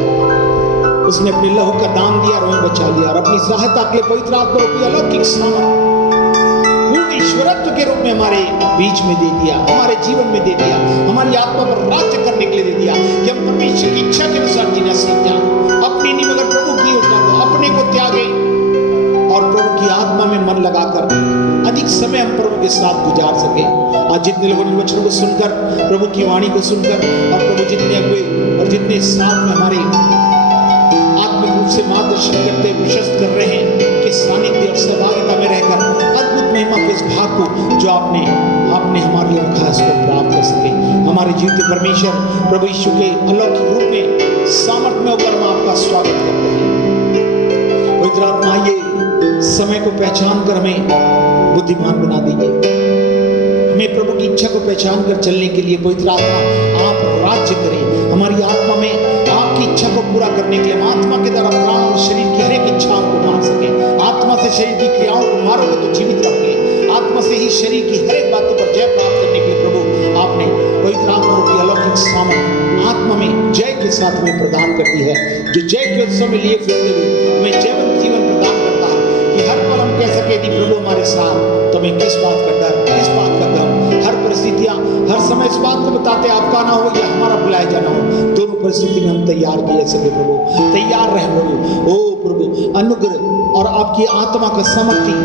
उसने अपने लहू का दान दिया और हमें बचा लिया और अपनी सहायता के लिए पवित्र आत्मा रूपी अलौकिक सामर्थ पूर्ण ईश्वरत्व के रूप में हमारे बीच में दे दिया, हमारे जीवन में दे दिया, हमारी आत्मा पर राज्य करने के लिए दे दिया कि हम परमेश्वर की इच्छा के अनुसार जीना सीख जाए। अपनी नहीं मगर प्रभु की योजना को, अपने को त्यागे और प्रभु की आत्मा में मन लगाकर अधिक समय हम प्रभु के साथ गुजार सके। आज जितने लोगों ने वचनों को सुनकर, प्रभु की वाणी को सुनकर और प्रभु जितने हुए और जितने साथ में हमारे आत्मिक रूप से मार्गदर्शन करते प्रशस्त कर रहे हैं कि सानिध्य और सहभागिता में रहकर अद्भुत महिमा के इस भाग को जो आपने हमारे लिए रखा है इसको प्राप्त कर सके। हमारे जीवित परमेश्वर प्रभु यीशु के अलौकिक रूप में सामर्थ्य में होकर हम आपका स्वागत करते हैं। पवित्र आत्मा ये समय को पहचान कर हमें बुद्धिमान बना दीजिए। हमें प्रभु की इच्छा को पहचान कर चलने के लिए पवित्र आत्मा आप राज्य करें हमारी आत्मा में। आपकी इच्छा को पूरा करने के लिए हम आत्मा के द्वारा प्राण और शरीर की हर एक इच्छाओं को मार सके। आत्मा से शरीर की क्रियाओं को मारोगे तो जीवित रहोगे। आत्मा से ही शरीर की हर एक बातों पर जय प्राप्त करने के लिए प्रभु आपने पवित्र आत्मा रूपी अलौकिक सामर्थ आत्मा में जय के साथ हमें प्रदान करती है, जो जय के उत्सव में लिए फिरते हुए हमें जीवन प्रदान करता है कि हर पल हम कह सके यदि प्रभु हमारे साथ तो हमें किस बात का डर, किस बात का गम। हर परिस्थितियां हर समय इस बात को बताते आपका ना हो या हमारा बुलाया जाना हो, दोनों परिस्थिति में हम तैयार किए सके प्रभु, तैयार रहे प्रभु। ओ प्रभु अनुग्रह और आपकी आत्मा का समर्थी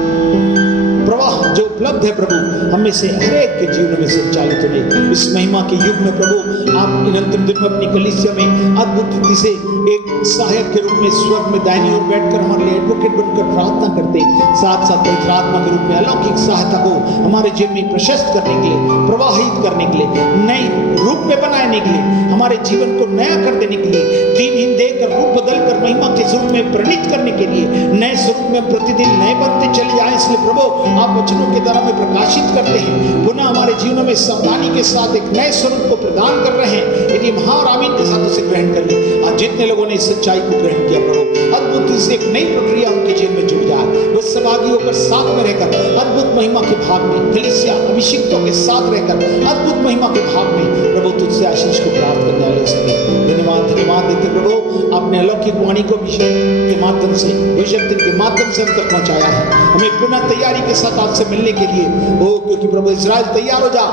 प्रवाह जो उपलब्ध है प्रभु हमें से हर एक के जीवन में संचालित हो। इस महिमा के युग में प्रभु आप इन अंतिम दिन में अपनी कलीसिया में अद्भुत रीति से एक सहायक के रूप में स्वर्ग में दाहिनी ओर बैठकर हमारे लिए एडवोकेट बनकर प्रार्थना करते, साथ साथ पवित्र आत्मा के रूप में अलौकिक सहायता को हमारे जीवन में प्रशस्त करने के लिए, प्रवाहित करने के लिए, नए रूप में बनाने के लिए, हमारे जीवन को नया कर देने के लिए, दिनहीन देकर रूप बदलकर महिमा के स्वरूप में प्रणीत करने के लिए, नए स्वरूप में प्रतिदिन नए बनते चले जाए। इसलिए प्रभु आप वचनों के द्वारा में प्रकाशित करते हैं, पुनः हमारे जीवनों में सावधानी के साथ एक नए स्वरूप को प्रदान कर रहे हैं। यदि हम हाँ और आमीन के साथ उसे ग्रहण कर ले। आज जितने लोगों ने इस सच्चाई को ग्रहण किया प्रभु अद्भुत से एक नई प्रक्रिया उनके जीवन में जुड़ जाए। वो सहभागी होकर साथ में रहकर अद्भुत महिमा के भाग में कलीसिया अभिषिक्तों के साथ रहकर अद्भुत महिमा के भाग में प्रभु तुझसे आशीष को प्राप्त करने वाले सके। धन्यवाद देते प्रभु आपने अलौकिक वाणी को अभिषेक के माध्यम से भविष्य के माध्यम से हम तक पहुंचाया है। हमें पुनः तैयारी के साथ आपसे मिलने के लिए हो, क्योंकि प्रभु इस्राएल तैयार हो जा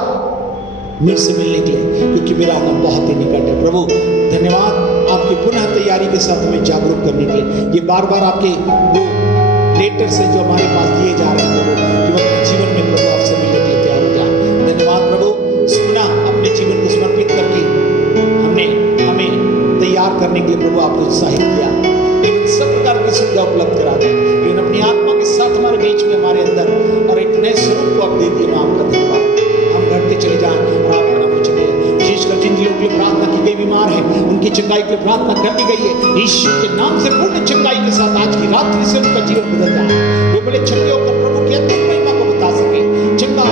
मेरे से मिलने के लिए, क्योंकि मेरा आना बहुत ही निकट है। प्रभु धन्यवाद आपकी पुनः तैयारी के साथ हमें जागरूक करने के लिए। ये बार बार आपके वो लेटर से जो हमारे पास दिए जा रहे हैं प्रभु कि वो अपने जीवन में प्रभु आपसे मिलने के लिए तैयार हो जाए। धन्यवाद प्रभु पुनः अपने जीवन को समर्पित करके हमें तैयार करने के लिए प्रभु आपने उत्साहित किया। लेकिन सब प्रकार की सुविधा उपलब्ध करा दें, लेकिन अपनी आत्मा के साथ हमारे बीच में हमारे अंदर और एक नए स्वरूप को आप दे दिए। मैं आपका धन्यवाद। हम घटते चले जाएं और आपका नाम उच्चते हैं। विशेषकर जिन लोगों के लिए प्रार्थना की गई बीमार है उनकी चंगाई के लिए प्रार्थना कर दी गई है। यीशु के नाम से पूर्ण चंगाई के साथ आज की रात्रि से उनका जीवन बदल जाए। वे बड़े चंगे होकर प्रभु की अद्भुत महिमा को बता सके। चंगा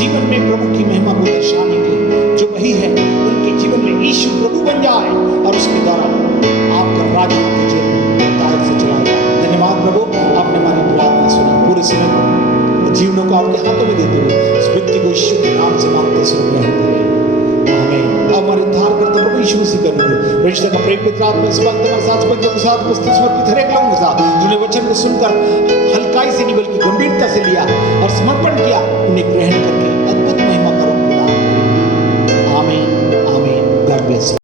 जीवन में प्रभु की महिमा को दर्शाने के लिए जो वही है उनके जीवन में यीशु प्रभु बन जाए और उसके द्वारा आपका राज्य उनके जीवन में से चलाए। धन्यवाद प्रभु। हमारे हाथों में देते हुए इस व्यक्ति को यीशु के नाम से मांगते हैं, सुन ग्रहण करें, आमीन। अब हमारे उद्धार करता प्रभु यीशु मसीह का अनुग्रह, रिश्ते का प्रेम मित्र आत्मा इस वक्त हमारे साथ बंधुओं के साथ उपस्थित समर्पित हर एक लोगों के साथ, जिन्हें वचन को सुनकर हल्काई से नहीं बल्कि गंभीरता से लिया और समर्पण किया,